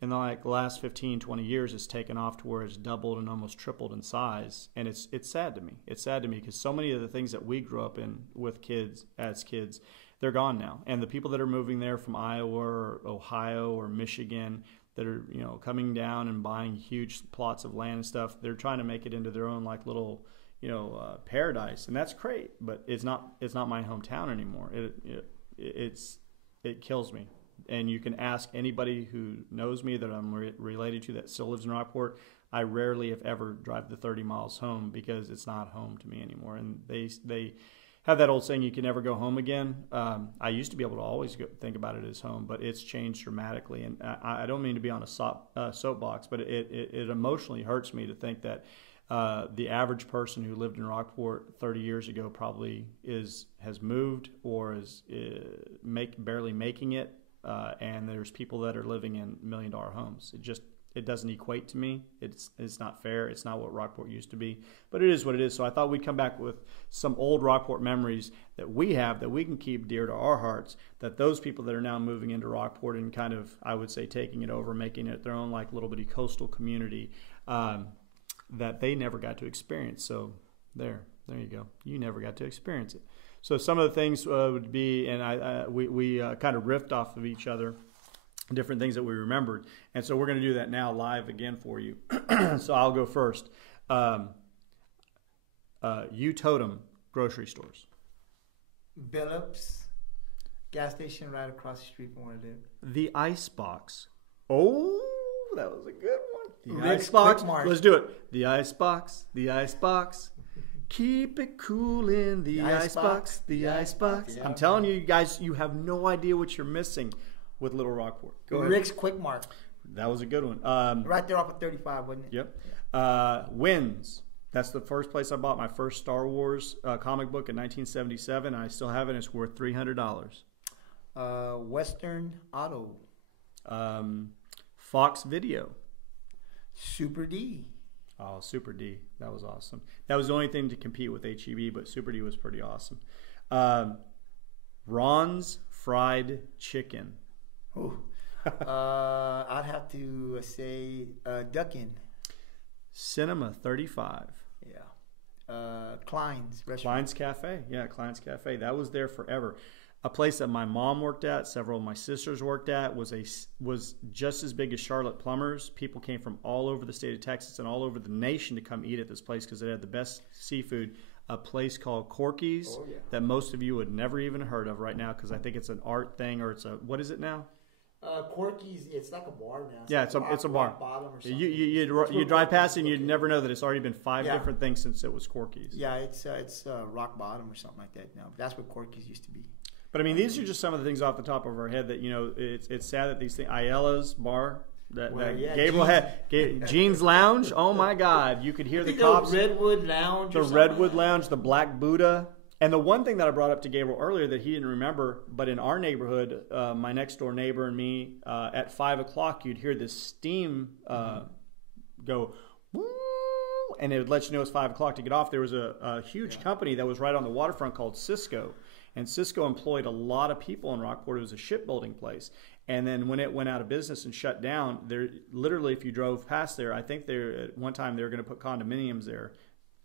in the last 15, 20 years, it's taken off to where it's doubled and almost tripled in size. And it's sad to me. It's sad to me because so many of the things that we grew up in with kids, as kids, they're gone now. And the people that are moving there from Iowa or Ohio or Michigan that are, coming down and buying huge plots of land and stuff, they're trying to make it into their own little, paradise. And that's great, but it's not my hometown anymore. It kills me. And you can ask anybody who knows me that I'm related to that still lives in Rockport. I rarely, if ever, drive the 30 miles home because it's not home to me anymore. And they have that old saying, you can never go home again. I used to be able to always think about it as home, but it's changed dramatically. And I don't mean to be on a soapbox, but it emotionally hurts me to think that the average person who lived in Rockport 30 years ago probably has moved or is barely making it. And there's people that are living in $1 million homes. It doesn't equate to me. It's not fair. It's not what Rockport used to be, but it is what it is. So I thought we'd come back with some old Rockport memories that we have that we can keep dear to our hearts, that those people that are now moving into Rockport and kind of, I would say, taking it over, making it their own little bitty coastal community, that they never got to experience. So there you go. You never got to experience it. So some of the things would be, and we kind of riffed off of each other, different things that we remembered. And so we're going to do that now live again for you. So I'll go first. U-Totem grocery stores. Billups, gas station right across the street from where I live. The Icebox. Oh, that was a good one. The Rick's Icebox. Quick Mart. Let's do it. The Icebox. The Icebox. Keep it cool in the icebox. The icebox. Yeah. I'm telling you guys, you have no idea what you're missing with Little Rockport. Go ahead. Rick's Quick Mart. That was a good one. Right there off of 35, wasn't it? Yep. Wins. That's the first place I bought my first Star Wars comic book in 1977. I still have it. It's worth $300. Western Auto. Fox Video. Super D. Oh, Super D. That was awesome. That was the only thing to compete with HEB, but Super D was pretty awesome. Ron's Fried Chicken. Ooh. I'd have to say Duckin. Cinema 35. Yeah. Klein's restaurant. Klein's Cafe. Yeah, Klein's Cafe. That was there forever. A place that my mom worked at, several of my sisters worked at, was just as big as Charlotte Plumbers. People came from all over the state of Texas and all over the nation to come eat at this place because it had the best seafood. A place called Corky's that most of you would never even heard of right now because I think it's an art thing or what is it now? Corky's, it's like a bar now. Yeah, it's a bar. Bottom or something. You drive past it and you'd never know that it's already been five different things since it was Corky's. Yeah, it's rock bottom or something like that now. That's what Corky's used to be. But I mean, these are just some of the things off the top of our head that it's sad that these things. Ayala's bar, Gabriel had Jean's Lounge. Oh my God, you could hear the cops. Redwood Lounge. The Redwood Lounge, the Black Buddha, and the one thing that I brought up to Gabriel earlier that he didn't remember, but in our neighborhood, my next door neighbor and me, at 5 o'clock, you'd hear this steam go. Woo, and it would let you know it's 5 o'clock to get off. There was a huge company that was right on the waterfront called Cisco. And Cisco employed a lot of people in Rockport. It was a shipbuilding place. And then when it went out of business and shut down, there literally, if you drove past there, I think at one time they were going to put condominiums there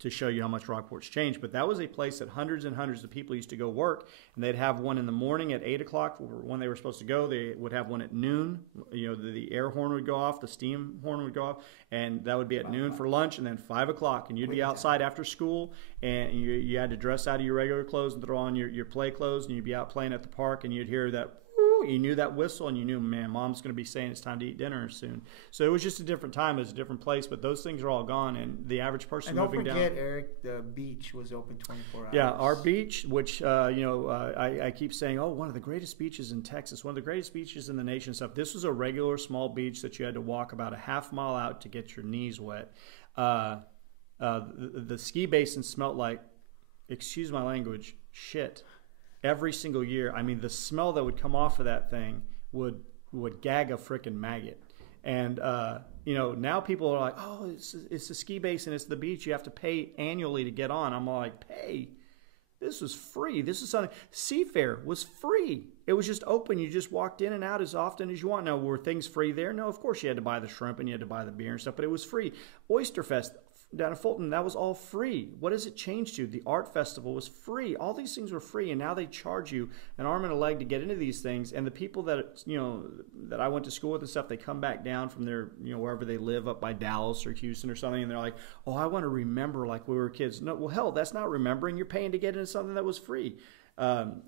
to show you how much Rockport's changed. But that was a place that hundreds and hundreds of people used to go work. And they'd have one in the morning at 8 o'clock when they were supposed to go. They would have one at noon. The air horn would go off, the steam horn would go off. And that would be at noon for lunch. And then 5 o'clock. And you'd be outside after school. And you had to dress out of your regular clothes and throw on your play clothes. And you'd be out playing at the park. And you'd hear that. You knew that whistle and you knew, man, Mom's going to be saying it's time to eat dinner soon. So it was just a different time. It was a different place, but those things are all gone. And the average person moving down. And don't forget, Eric, the beach was open 24 hours. Yeah, our beach, which, I keep saying, one of the greatest beaches in Texas, one of the greatest beaches in the nation stuff. This was a regular small beach that you had to walk about a half mile out to get your knees wet. The ski basin smelled like, excuse my language, shit. Every single year, I mean, the smell that would come off of that thing would gag a frickin' maggot. And, now people are like, oh, it's the ski basin, it's the beach. You have to pay annually to get on. I'm like, pay? This was free. This is something. Seafair was free. It was just open. You just walked in and out as often as you want. Now, were things free there? No, of course you had to buy the shrimp and you had to buy the beer and stuff, but it was free. Oyster Fest down in Fulton, that was all free. What does it change to? The art festival was free. All these things were free, and now they charge you an arm and a leg to get into these things. And the people that that I went to school with and stuff, they come back down from their wherever they live up by Dallas or Houston or something, and they're like, "Oh, I want to remember like we were kids." No, well, hell, that's not remembering. You're paying to get into something that was free. And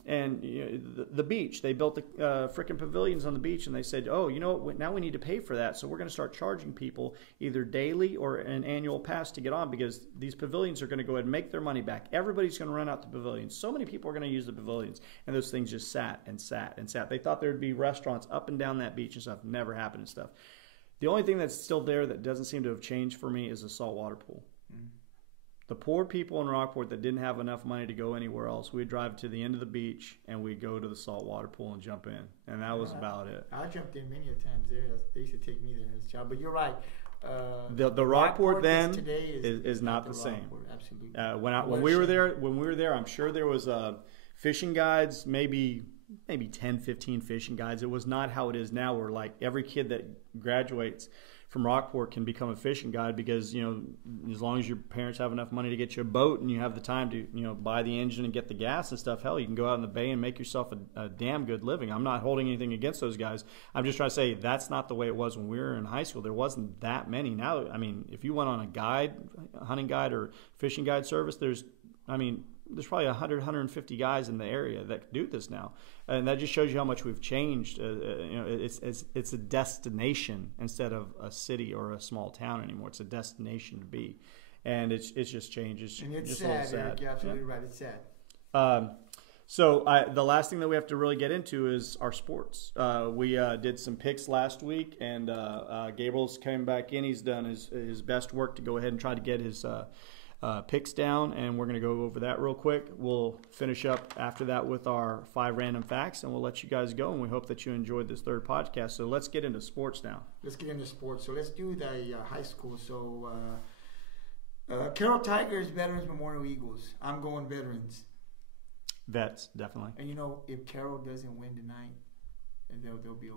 the beach, they built the frickin' pavilions on the beach, and they said, oh, you know what, now we need to pay for that, so we're going to start charging people either daily or an annual pass to get on, because these pavilions are going to go ahead and make their money back. Everybody's going to run out the pavilions. So many people are going to use the pavilions, and those things just sat and sat and sat. They thought there'd be restaurants up and down that beach and stuff. Never happened and stuff. The only thing that's still there that doesn't seem to have changed for me is a saltwater pool. The poor people in Rockport that didn't have enough money to go anywhere else, we'd drive to the end of the beach and we'd go to the saltwater pool and jump in. And that was about it. I jumped in many a times there. They used to take me there as a child. But you're right. The Rockport then is not the same. Absolutely. When we were there, I'm sure there was fishing guides, maybe 10, 15 fishing guides. It was not how it is now, where like every kid that graduates from Rockport can become a fishing guide, because as long as your parents have enough money to get you a boat and you have the time to buy the engine and get the gas and stuff, hell, you can go out in the bay and make yourself a damn good living. I'm not holding anything against those guys. I'm just trying to say that's not the way it was when we were in high school. There wasn't that many. Now, I mean, if you went on a hunting guide or fishing guide service, there's probably 100, 150 guys in the area that do this now. And that just shows you how much we've changed. It's a destination instead of a city or a small town anymore. It's a destination to be. And it's just changed. It's just sad, a little sad. Eric, you're absolutely right. It's sad. So the last thing that we have to really get into is our sports. We did some picks last week, and Gabriel's came back in. He's done his best work to go ahead and try to get his picks down, and we're going to go over that real quick. We'll finish up after that with our 5 random facts, and we'll let you guys go, and we hope that you enjoyed this third podcast. So let's get into sports now. Let's get into sports. So let's do the high school. So Carroll Tigers, Veterans, Memorial Eagles. I'm going Veterans. Vets, definitely. And if Carroll doesn't win tonight, they'll be 0-10.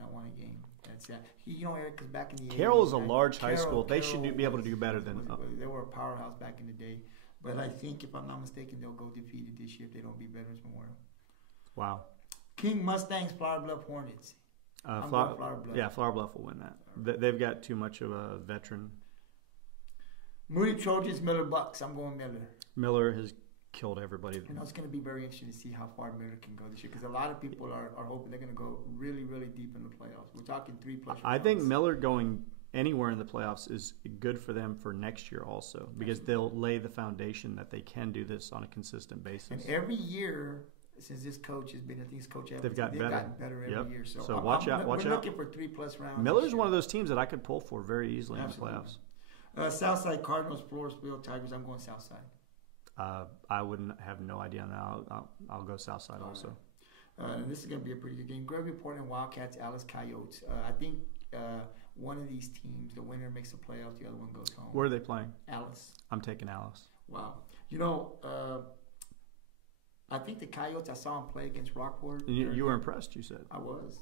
Not one a game. That's that. Eric, because back in the Carroll is a large high school. They should be able to do better than. They were a powerhouse back in the day, but I think, if I'm not mistaken, they'll go defeated this year if they don't beat Veterans Memorial. Wow. King Mustangs, Flower Bluff Hornets. Flower Bluff. Yeah, Flower Bluff will win that. They've got too much of a veteran. Moody Trojans, Miller Bucks. I'm going Miller. Miller has killed everybody. It's going to be very interesting to see how far Miller can go this year, because a lot of people are hoping they're going to go really, really deep in the playoffs. We're talking 3+ rounds. I think Miller going anywhere in the playoffs is good for them for next year also, because they'll lay the foundation that they can do this on a consistent basis. And every year since this coach has been, I think Coach Evans, they've gotten better every year. So watch out. We're looking for 3+ rounds. Miller's one of those teams that I could pull for very easily in the playoffs. Southside Cardinals, Floresville Tigers. I'm going Southside. I wouldn't have no idea on that. I'll go Southside also. And this is going to be a pretty good game. Gregory Portland Wildcats, Alice Coyotes. I think one of these teams, the winner makes the playoffs, the other one goes home. Where are they playing? Alice. I'm taking Alice. Wow. I think the Coyotes, I saw them play against Rockport. You were impressed, you said. I was.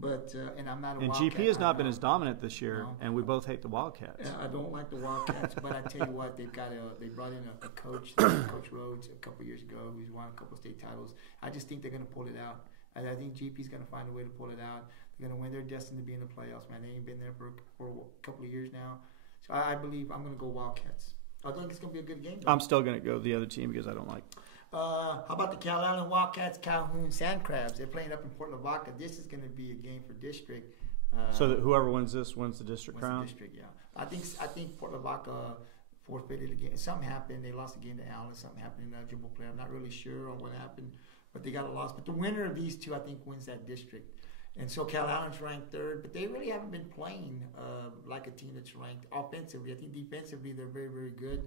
But and I'm not a and Wildcat. GP has not been as dominant this year, and we both hate the Wildcats. I don't like the Wildcats, but I tell you what, they brought in a coach, Coach Rhodes, a couple years ago, who's won a couple state titles. I just think they're going to pull it out. And I think GP's going to find a way to pull it out. They're going to win. They're destined to be in the playoffs, man. They ain't been there for a couple of years now. So I believe I'm going to go Wildcats. I think it's going to be a good game. I'm still going to go the other team because I don't like. How about the Calallen Wildcats, Calhoun Sand Crabs? They're playing up in Port Lavaca. This is going to be a game for district. So that whoever wins this wins the district crown? The district, yeah. I think Port Lavaca forfeited the game. Something happened. They lost the game to Allen. Something happened in eligible player. I'm not really sure on what happened, but they got a loss. But the winner of these two, I think, wins that district. And so Calallen's ranked 3rd, but they really haven't been playing like a team that's ranked offensively. I think defensively they're very, very good.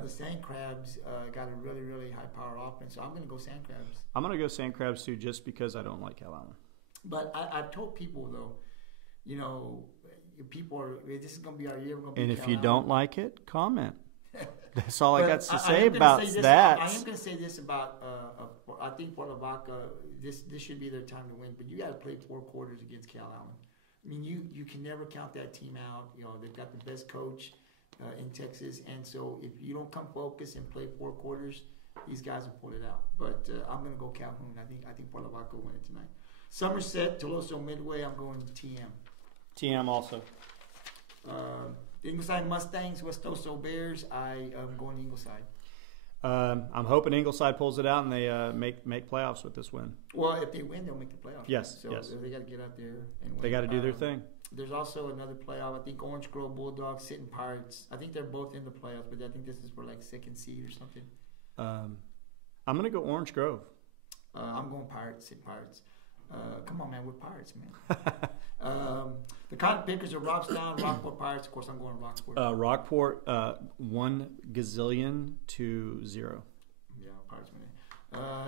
The Sand Crabs got a really, really high-powered offense, so I'm going to go Sand Crabs. I'm going to go Sand Crabs, too, just because I don't like Calallen. But I've told people, though, people are – this is going to be our year. We're going to and if you don't like it, comment. That's all I got to I say am gonna about say this- that. I am going to say this about. I think Port Lavaca. This should be their time to win, but you got to play 4 quarters against Cal Allen. I mean, you can never count that team out. You know, they've got the best coach in Texas, and so if you don't come focused and play 4 quarters, these guys will pull it out. But I'm going to go Calhoun. I think Port Lavaca will win it tonight. Somerset, Toloso Midway. I'm going TM. TM also. Ingleside Mustangs, West Oso Bears. I am going Ingleside. I'm hoping Ingleside pulls it out and they make playoffs with this win. Well, if they win, they'll make the playoffs. Yes, so yes. they got to get out there and win. They got to do their thing. There's also another playoff. I think Orange Grove Bulldogs, Sitting Pirates. I think they're both in the playoffs, but I think this is for like 2nd seed or something. I'm going to go Orange Grove. I'm going Pirates, Sitting Pirates. Come on, man, we're Pirates, man. The Cotton Pickers are Robstown, Rockport Pirates. Of course, I'm going Rockport. Rockport 1 gazillion to 0. Yeah, Pirates winning.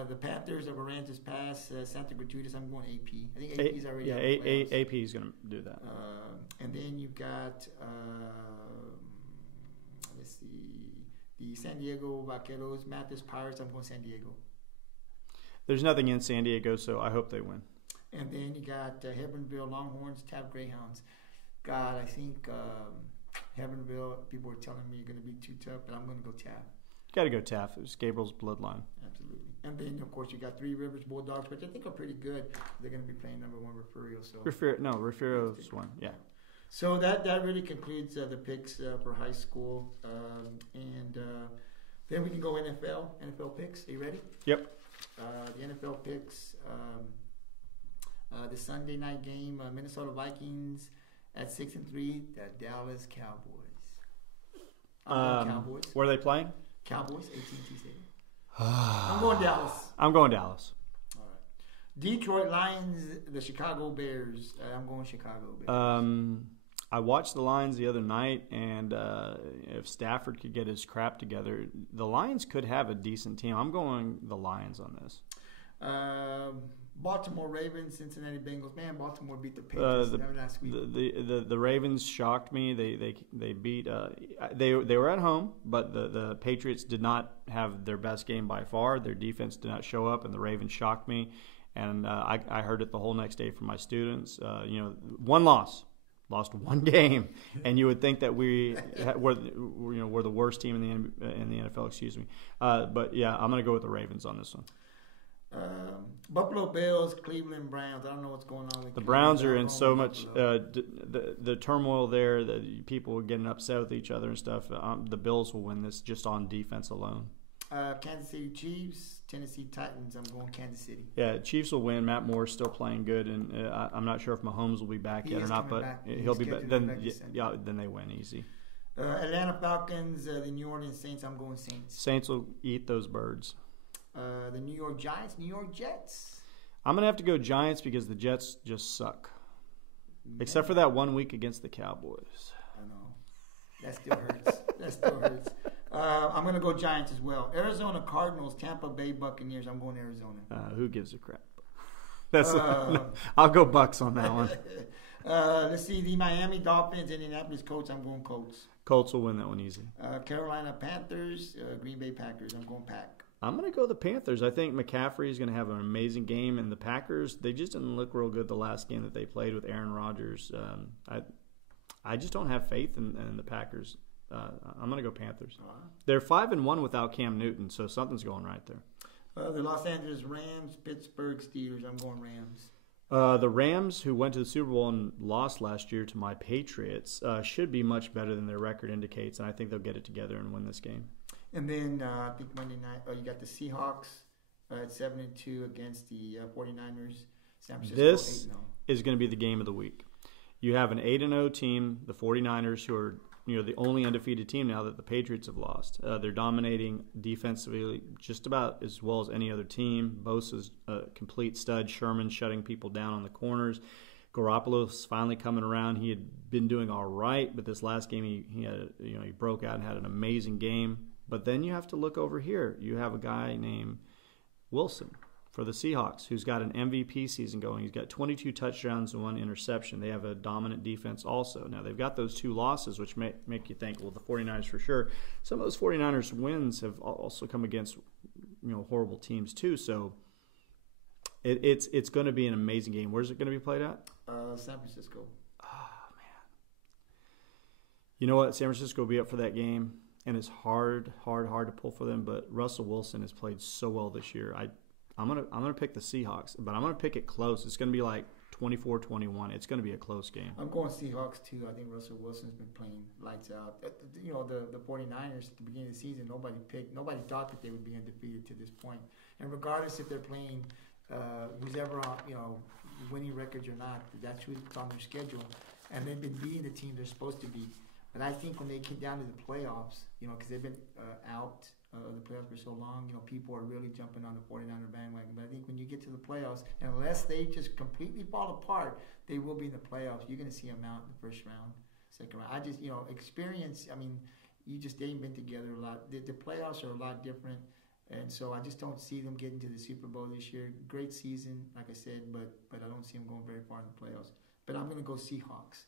The Panthers of Aransas Pass, Santa Gratuitous. I'm going AP. I think AP is already. Yeah, AP is going to do that. And then you've got let's see, the San Diego Vaqueros, Mathis Pirates. I'm going San Diego. There's nothing in San Diego, so I hope they win. And then you got Hebbronville Longhorns, Taft Greyhounds. God, I think Hebbronville, people were telling me you're going to be too tough, but I'm going to go Taft. Got to go Taft. It was Gabriel's bloodline. Absolutely. And then, of course, you got Three Rivers Bulldogs, which I think are pretty good. They're going to be playing number 1 Refugio. So Refugio's one. Yeah. So that really concludes the picks for high school. And then we can go NFL picks. Are you ready? Yep. The NFL picks, the Sunday night game, Minnesota Vikings at 6-3, the Dallas Cowboys. Cowboys. Where are they playing? Cowboys, AT&T Stadium. I'm going Dallas. I'm going Dallas. All right. Detroit Lions, the Chicago Bears. I'm going Chicago Bears. I watched the Lions the other night, and if Stafford could get his crap together, the Lions could have a decent team. I'm going the Lions on this. Baltimore Ravens, Cincinnati Bengals. Man, Baltimore beat the Patriots last week. The Ravens shocked me. They beat. They were at home, but the Patriots did not have their best game by far. Their defense did not show up, and the Ravens shocked me. And I heard it the whole next day from my students. One loss. Lost one game, and you would think that we're the worst team in the NFL. Excuse me, but yeah, I'm going to go with the Ravens on this one. Buffalo Bills, Cleveland Browns. I don't know what's going on with the Browns. Are in so much the turmoil there that people are getting upset with each other and stuff. The Bills will win this just on defense alone. Kansas City Chiefs, Tennessee Titans. I'm going Kansas City. Yeah, Chiefs will win. Matt Moore's still playing good, and I'm not sure if Mahomes will be back yet or not, but he'll be back. Then they win easy. Atlanta Falcons, the New Orleans Saints. I'm going Saints. Saints will eat those birds. The New York Giants, New York Jets. I'm gonna have to go Giants because the Jets just suck, except for that 1 week against the Cowboys. I know that still hurts. I'm going to go Giants as well. Arizona Cardinals, Tampa Bay Buccaneers. I'm going Arizona. Who gives a crap? I'll go Bucks on that one. Let's see. The Miami Dolphins, Indianapolis Colts. I'm going Colts. Colts will win that one easy. Carolina Panthers, Green Bay Packers. I'm going Pack. I'm going to go the Panthers. I think McCaffrey is going to have an amazing game, and the Packers, they just didn't look real good the last game that they played with Aaron Rodgers. I just don't have faith in the Packers. I'm going to go Panthers. They're 5-1 without Cam Newton, so something's going right there. The Los Angeles Rams, Pittsburgh Steelers. I'm going Rams. The Rams, who went to the Super Bowl and lost last year to my Patriots, should be much better than their record indicates, and I think they'll get it together and win this game. And then I think Monday night, you got the Seahawks at 7-2 against the 49ers. San Francisco, this 8-0. is going to be the game of the week. You have an 8-0 team, the 49ers, who are the only undefeated team now that the Patriots have lost. They're dominating defensively just about as well as any other team. Bosa's a complete stud. Sherman shutting people down on the corners. Garoppolo's finally coming around. He had been doing all right, but this last game he broke out and had an amazing game. But then you have to look over here. You have a guy named Wilson, for the Seahawks, who's got an MVP season going. He's got 22 touchdowns and 1 interception. They have a dominant defense also. Now, they've got those 2 losses, which make you think, well, the 49ers for sure. Some of those 49ers wins have also come against, horrible teams too. So it's going to be an amazing game. Where's it going to be played at? San Francisco. Oh, man. You know what? San Francisco will be up for that game, and it's hard to pull for them. But Russell Wilson has played so well this year. I'm gonna pick the Seahawks, but I'm gonna pick it close. It's gonna be like 24-21. It's gonna be a close game. I'm going Seahawks too. I think Russell Wilson's been playing lights out. The 49ers at the beginning of the season, nobody thought that they would be undefeated to this point. And regardless if they're playing who's ever on, winning records or not, that's who's on their schedule. And they've been beating the team they're supposed to beat. But I think when they get down to the playoffs, because they've been out of the playoffs for so long, people are really jumping on the 49er bandwagon. But I think when you get to the playoffs, unless they just completely fall apart, they will be in the playoffs. You're going to see them out in the first round, second round. I just, experience, they ain't been together a lot. The playoffs are a lot different. And so I just don't see them getting to the Super Bowl this year. Great season, like I said, but I don't see them going very far in the playoffs. But I'm going to go Seahawks.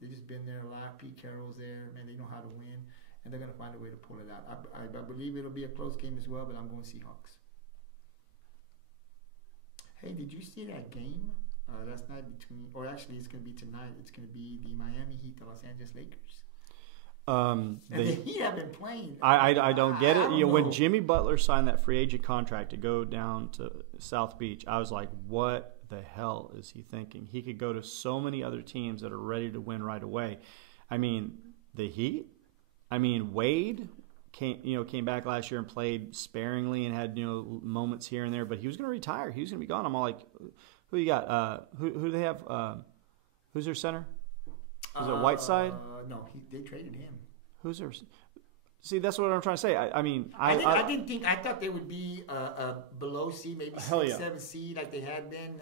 They've just been there a lot. Pete Carroll's there. Man, they know how to win. And they're going to find a way to pull it out. I believe it'll be a close game as well, but I'm going Seahawks. Hey, did you see that game last night it's going to be tonight. It's going to be the Miami Heat, the Los Angeles Lakers. And the Heat have been playing. I don't get it. When Jimmy Butler signed that free agent contract to go down to South Beach, I was like, what the hell is he thinking? He could go to so many other teams that are ready to win right away. The Heat. Wade came back last year and played sparingly and had moments here and there, but he was going to retire. He was going to be gone. I'm all like, who you got? Who do they have? Who's their center? Is it Whiteside? No, they traded him. Who's their? See, that's what I'm trying to say. I didn't think. I thought they would be below seed, maybe 6, 7 seed, like they had been.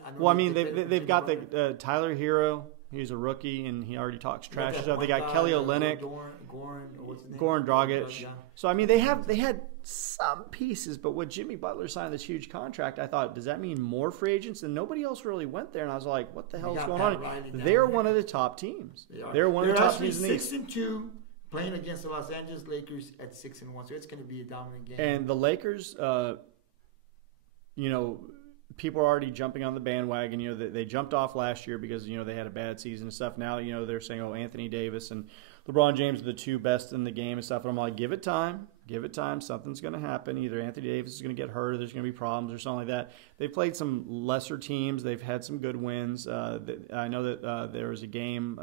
They've got the Tyler Hero. He's a rookie, and he already talks trash stuff. They got Kelly Olynyk, Goran Dragic. Yeah. So they had some pieces, but when Jimmy Butler signed this huge contract, I thought, does that mean more free agents? And nobody else really went there, and I was like, what the hell is going on? They're one of the top teams. They're one of the top teams in the East. 6-2, playing against the Los Angeles Lakers at 6-1, so it's going to be a dominant game. And the Lakers, people are already jumping on the bandwagon. They jumped off last year because they had a bad season and stuff. Now they're saying, Anthony Davis and LeBron James are the 2 best in the game and stuff. And I'm like, give it time. Something's going to happen. Either Anthony Davis is going to get hurt, or there's going to be problems, or something like that. They've played some lesser teams. They've had some good wins. I know that there was a game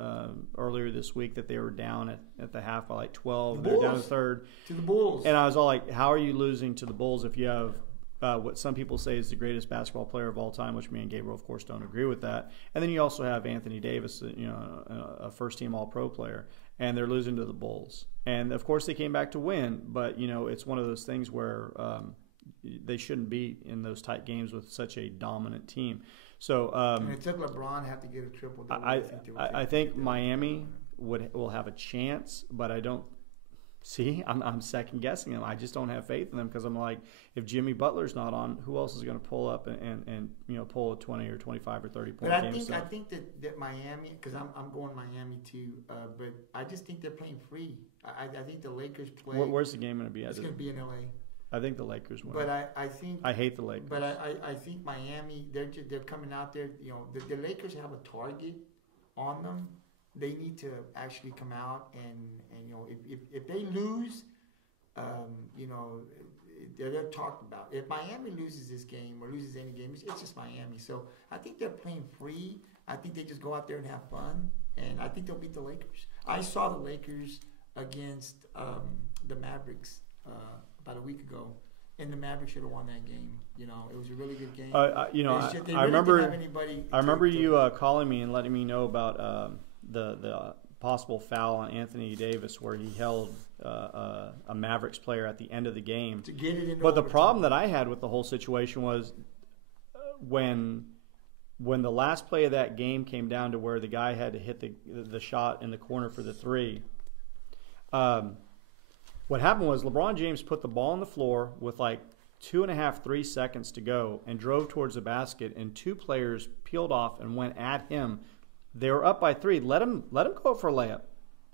earlier this week that they were down at the half by like 12. They're down to third to the Bulls. And I was all like, how are you losing to the Bulls if you have what some people say is the greatest basketball player of all time, which me and Gabriel, of course, don't agree with that. And then you also have Anthony Davis, a first-team All-Pro player, and they're losing to the Bulls. And, of course, they came back to win, but, it's one of those things where they shouldn't be in those tight games with such a dominant team. So and it took LeBron to have to get a triple. I think Miami will have a chance, but I don't. See, I'm second guessing them. I just don't have faith in them because I'm like, if Jimmy Butler's not on, who else is going to pull up and pull a 20 or 25 or 30 point game? I think that Miami, because I'm going Miami too, but I just think they're playing free. I think the Lakers play. Where's the game going to be? It's going to be in LA. I think the Lakers win. But I think I hate the Lakers. But I think Miami, they're coming out there. The Lakers have a target on them. They need to actually come out and if they lose, they're talked about. If Miami loses this game or loses any game, it's just Miami. So I think they're playing free. I think they just go out there and have fun, and I think they'll beat the Lakers. I saw the Lakers against the Mavericks about a week ago, and the Mavericks should have won that game. It was a really good game. I remember you calling me and letting me know about the possible foul on Anthony Davis where he held a Mavericks player at the end of the game. To get it into but the problem that I had with the whole situation was when the last play of that game came down to where the guy had to hit the shot in the corner for the 3, what happened was LeBron James put the ball on the floor with like 2.5, 3 seconds to go and drove towards the basket, and 2 players peeled off and went at him. They were up by 3. Let him go for a layup.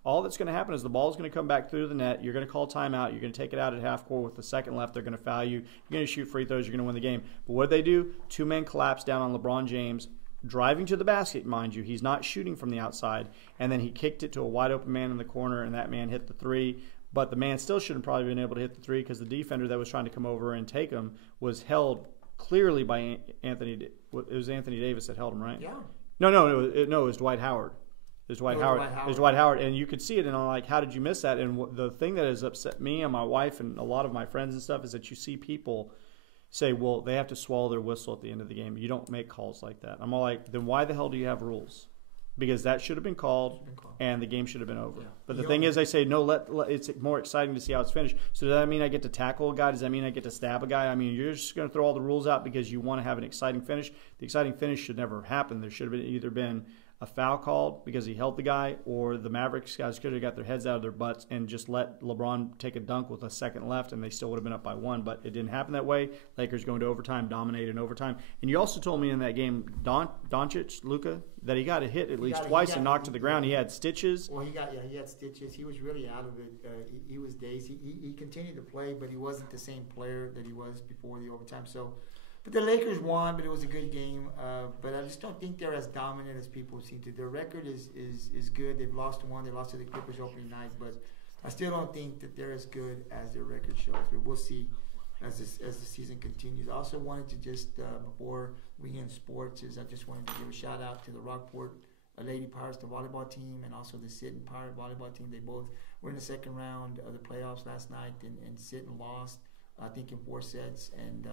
All that's going to happen is the ball's going to come back through the net. You're going to call timeout. You're going to take it out at half court with the second left. They're going to foul you. You're going to shoot free throws. You're going to win the game. But what did they do? 2 men collapsed down on LeBron James, driving to the basket, mind you. He's not shooting from the outside. And then he kicked it to a wide open man in the corner, and that man hit the 3. But the man still shouldn't probably been able to hit the 3 because the defender that was trying to come over and take him was held clearly by Anthony. It was Anthony Davis that held him, right? Yeah. No, it was Dwight Howard. It was Dwight Howard, and you could see it, and I'm like, how did you miss that? And the thing that has upset me and my wife and a lot of my friends and stuff is that you see people say, well, they have to swallow their whistle at the end of the game. You don't make calls like that. I'm all like, then why the hell do you have rules? Because that should have been called, and the game should have been over. Yeah. But the thing is, they say, no, it's more exciting to see how it's finished. So does that mean I get to tackle a guy? Does that mean I get to stab a guy? I mean, you're just going to throw all the rules out because you want to have an exciting finish. The exciting finish should never happen. There should have either been a foul called because he held the guy, or the Mavericks guys could have got their heads out of their butts and just let LeBron take a dunk with a second left, and they still would have been up by 1. But it didn't happen that way. Lakers going to overtime, dominated in overtime. And you also told me in that game, Doncic, Luka, that he got a hit at least twice and knocked to the ground. He had stitches. Well, he had stitches. He was really out of it. He was dazed. He continued to play, but he wasn't the same player that he was before the overtime. So. But the Lakers won, but it was a good game. But I just don't think they're as dominant as people seem to. Their record is good. They've lost 1. They lost to the Clippers opening night, but I still don't think that they're as good as their record shows. But we'll see as the season continues. I also wanted to just before we end sports, I just wanted to give a shout out to the Rockport Lady Pirates, the volleyball team, and also the Sinton Pirate volleyball team. They both were in the second round of the playoffs last night, and Sinton lost. I think in 4 sets, and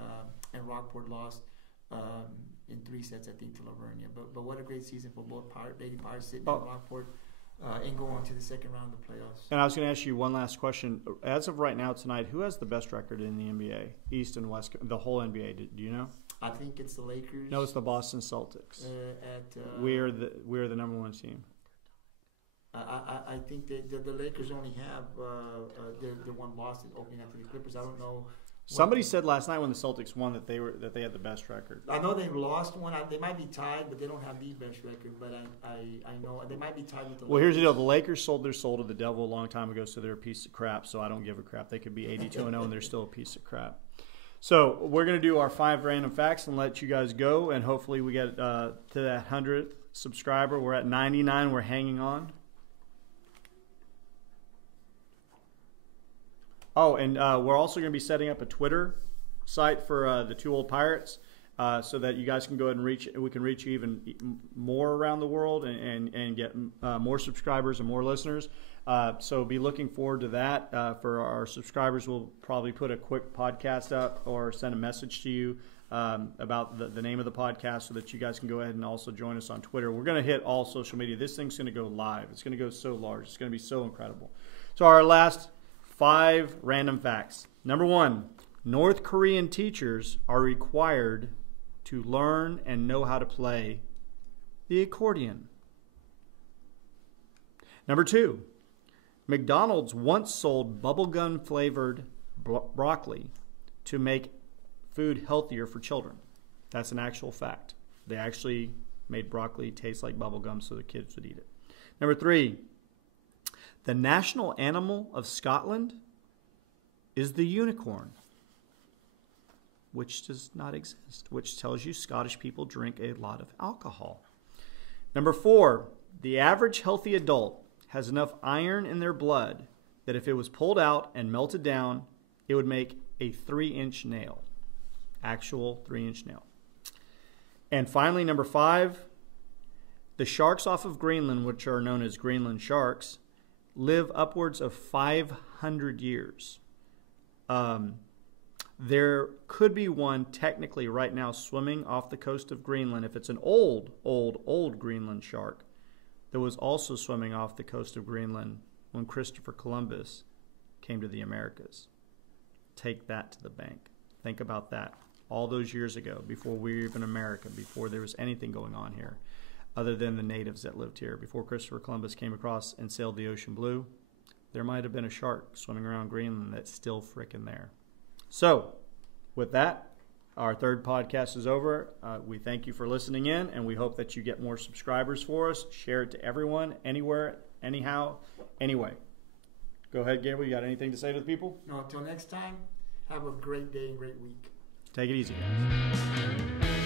Rockport lost in 3 sets, I think, to Lavernia. But what a great season for both Lady Pirates sitting in Rockport and going on to the second round of the playoffs. And I was going to ask you one last question. As of right now tonight, who has the best record in the NBA, East and West, the whole NBA? Do you know? I think it's the Lakers. No, it's the Boston Celtics. We're the number 1 team. I think that the Lakers only have the one loss opening after the Clippers. I don't know. Somebody said last night when the Celtics won that they had the best record. I know they've lost one. They might be tied, but they don't have the best record. But I know they might be tied with the. Well, here's the deal: the Lakers sold their soul to the devil a long time ago, so they're a piece of crap. So I don't give a crap. They could be 82-0, and they're still a piece of crap. So we're gonna do our 5 random facts and let you guys go, and hopefully we get to that 100th subscriber. We're at 99. We're hanging on. Oh, and we're also going to be setting up a Twitter site for the 2 Old Pirates so that you guys can go ahead and we can reach you even more around the world and get more subscribers and more listeners. So be looking forward to that. For our subscribers, we'll probably put a quick podcast up or send a message to you about the name of the podcast so that you guys can go ahead and also join us on Twitter. We're going to hit all social media. This thing's going to go live. It's going to go so large. It's going to be so incredible. So our last 5 random facts. Number 1, North Korean teachers are required to learn and know how to play the accordion. Number 2, McDonald's once sold bubblegum flavored broccoli to make food healthier for children. That's an actual fact. They actually made broccoli taste like bubblegum so the kids would eat it. Number 3, the national animal of Scotland is the unicorn, which does not exist, which tells you Scottish people drink a lot of alcohol. Number 4, the average healthy adult has enough iron in their blood that if it was pulled out and melted down, it would make a 3-inch nail, actual 3-inch nail. And finally, number 5, the sharks off of Greenland, which are known as Greenland sharks, live upwards of 500 years. There could be one technically right now swimming off the coast of Greenland. If it's an old Greenland shark that was also swimming off the coast of Greenland when Christopher Columbus came to the Americas. Take that to the bank. Think about that. All those years ago, before we were even America, before there was anything going on here, other than the natives that lived here, before Christopher Columbus came across and sailed the ocean blue, there might have been a shark swimming around Greenland that's still frickin' there. So, with that, our third podcast is over. We thank you for listening in, and we hope that you get more subscribers for us. Share it to everyone, anywhere, anyhow, anyway. Go ahead, Gabriel. You got anything to say to the people? No, until next time, have a great day and great week. Take it easy, guys.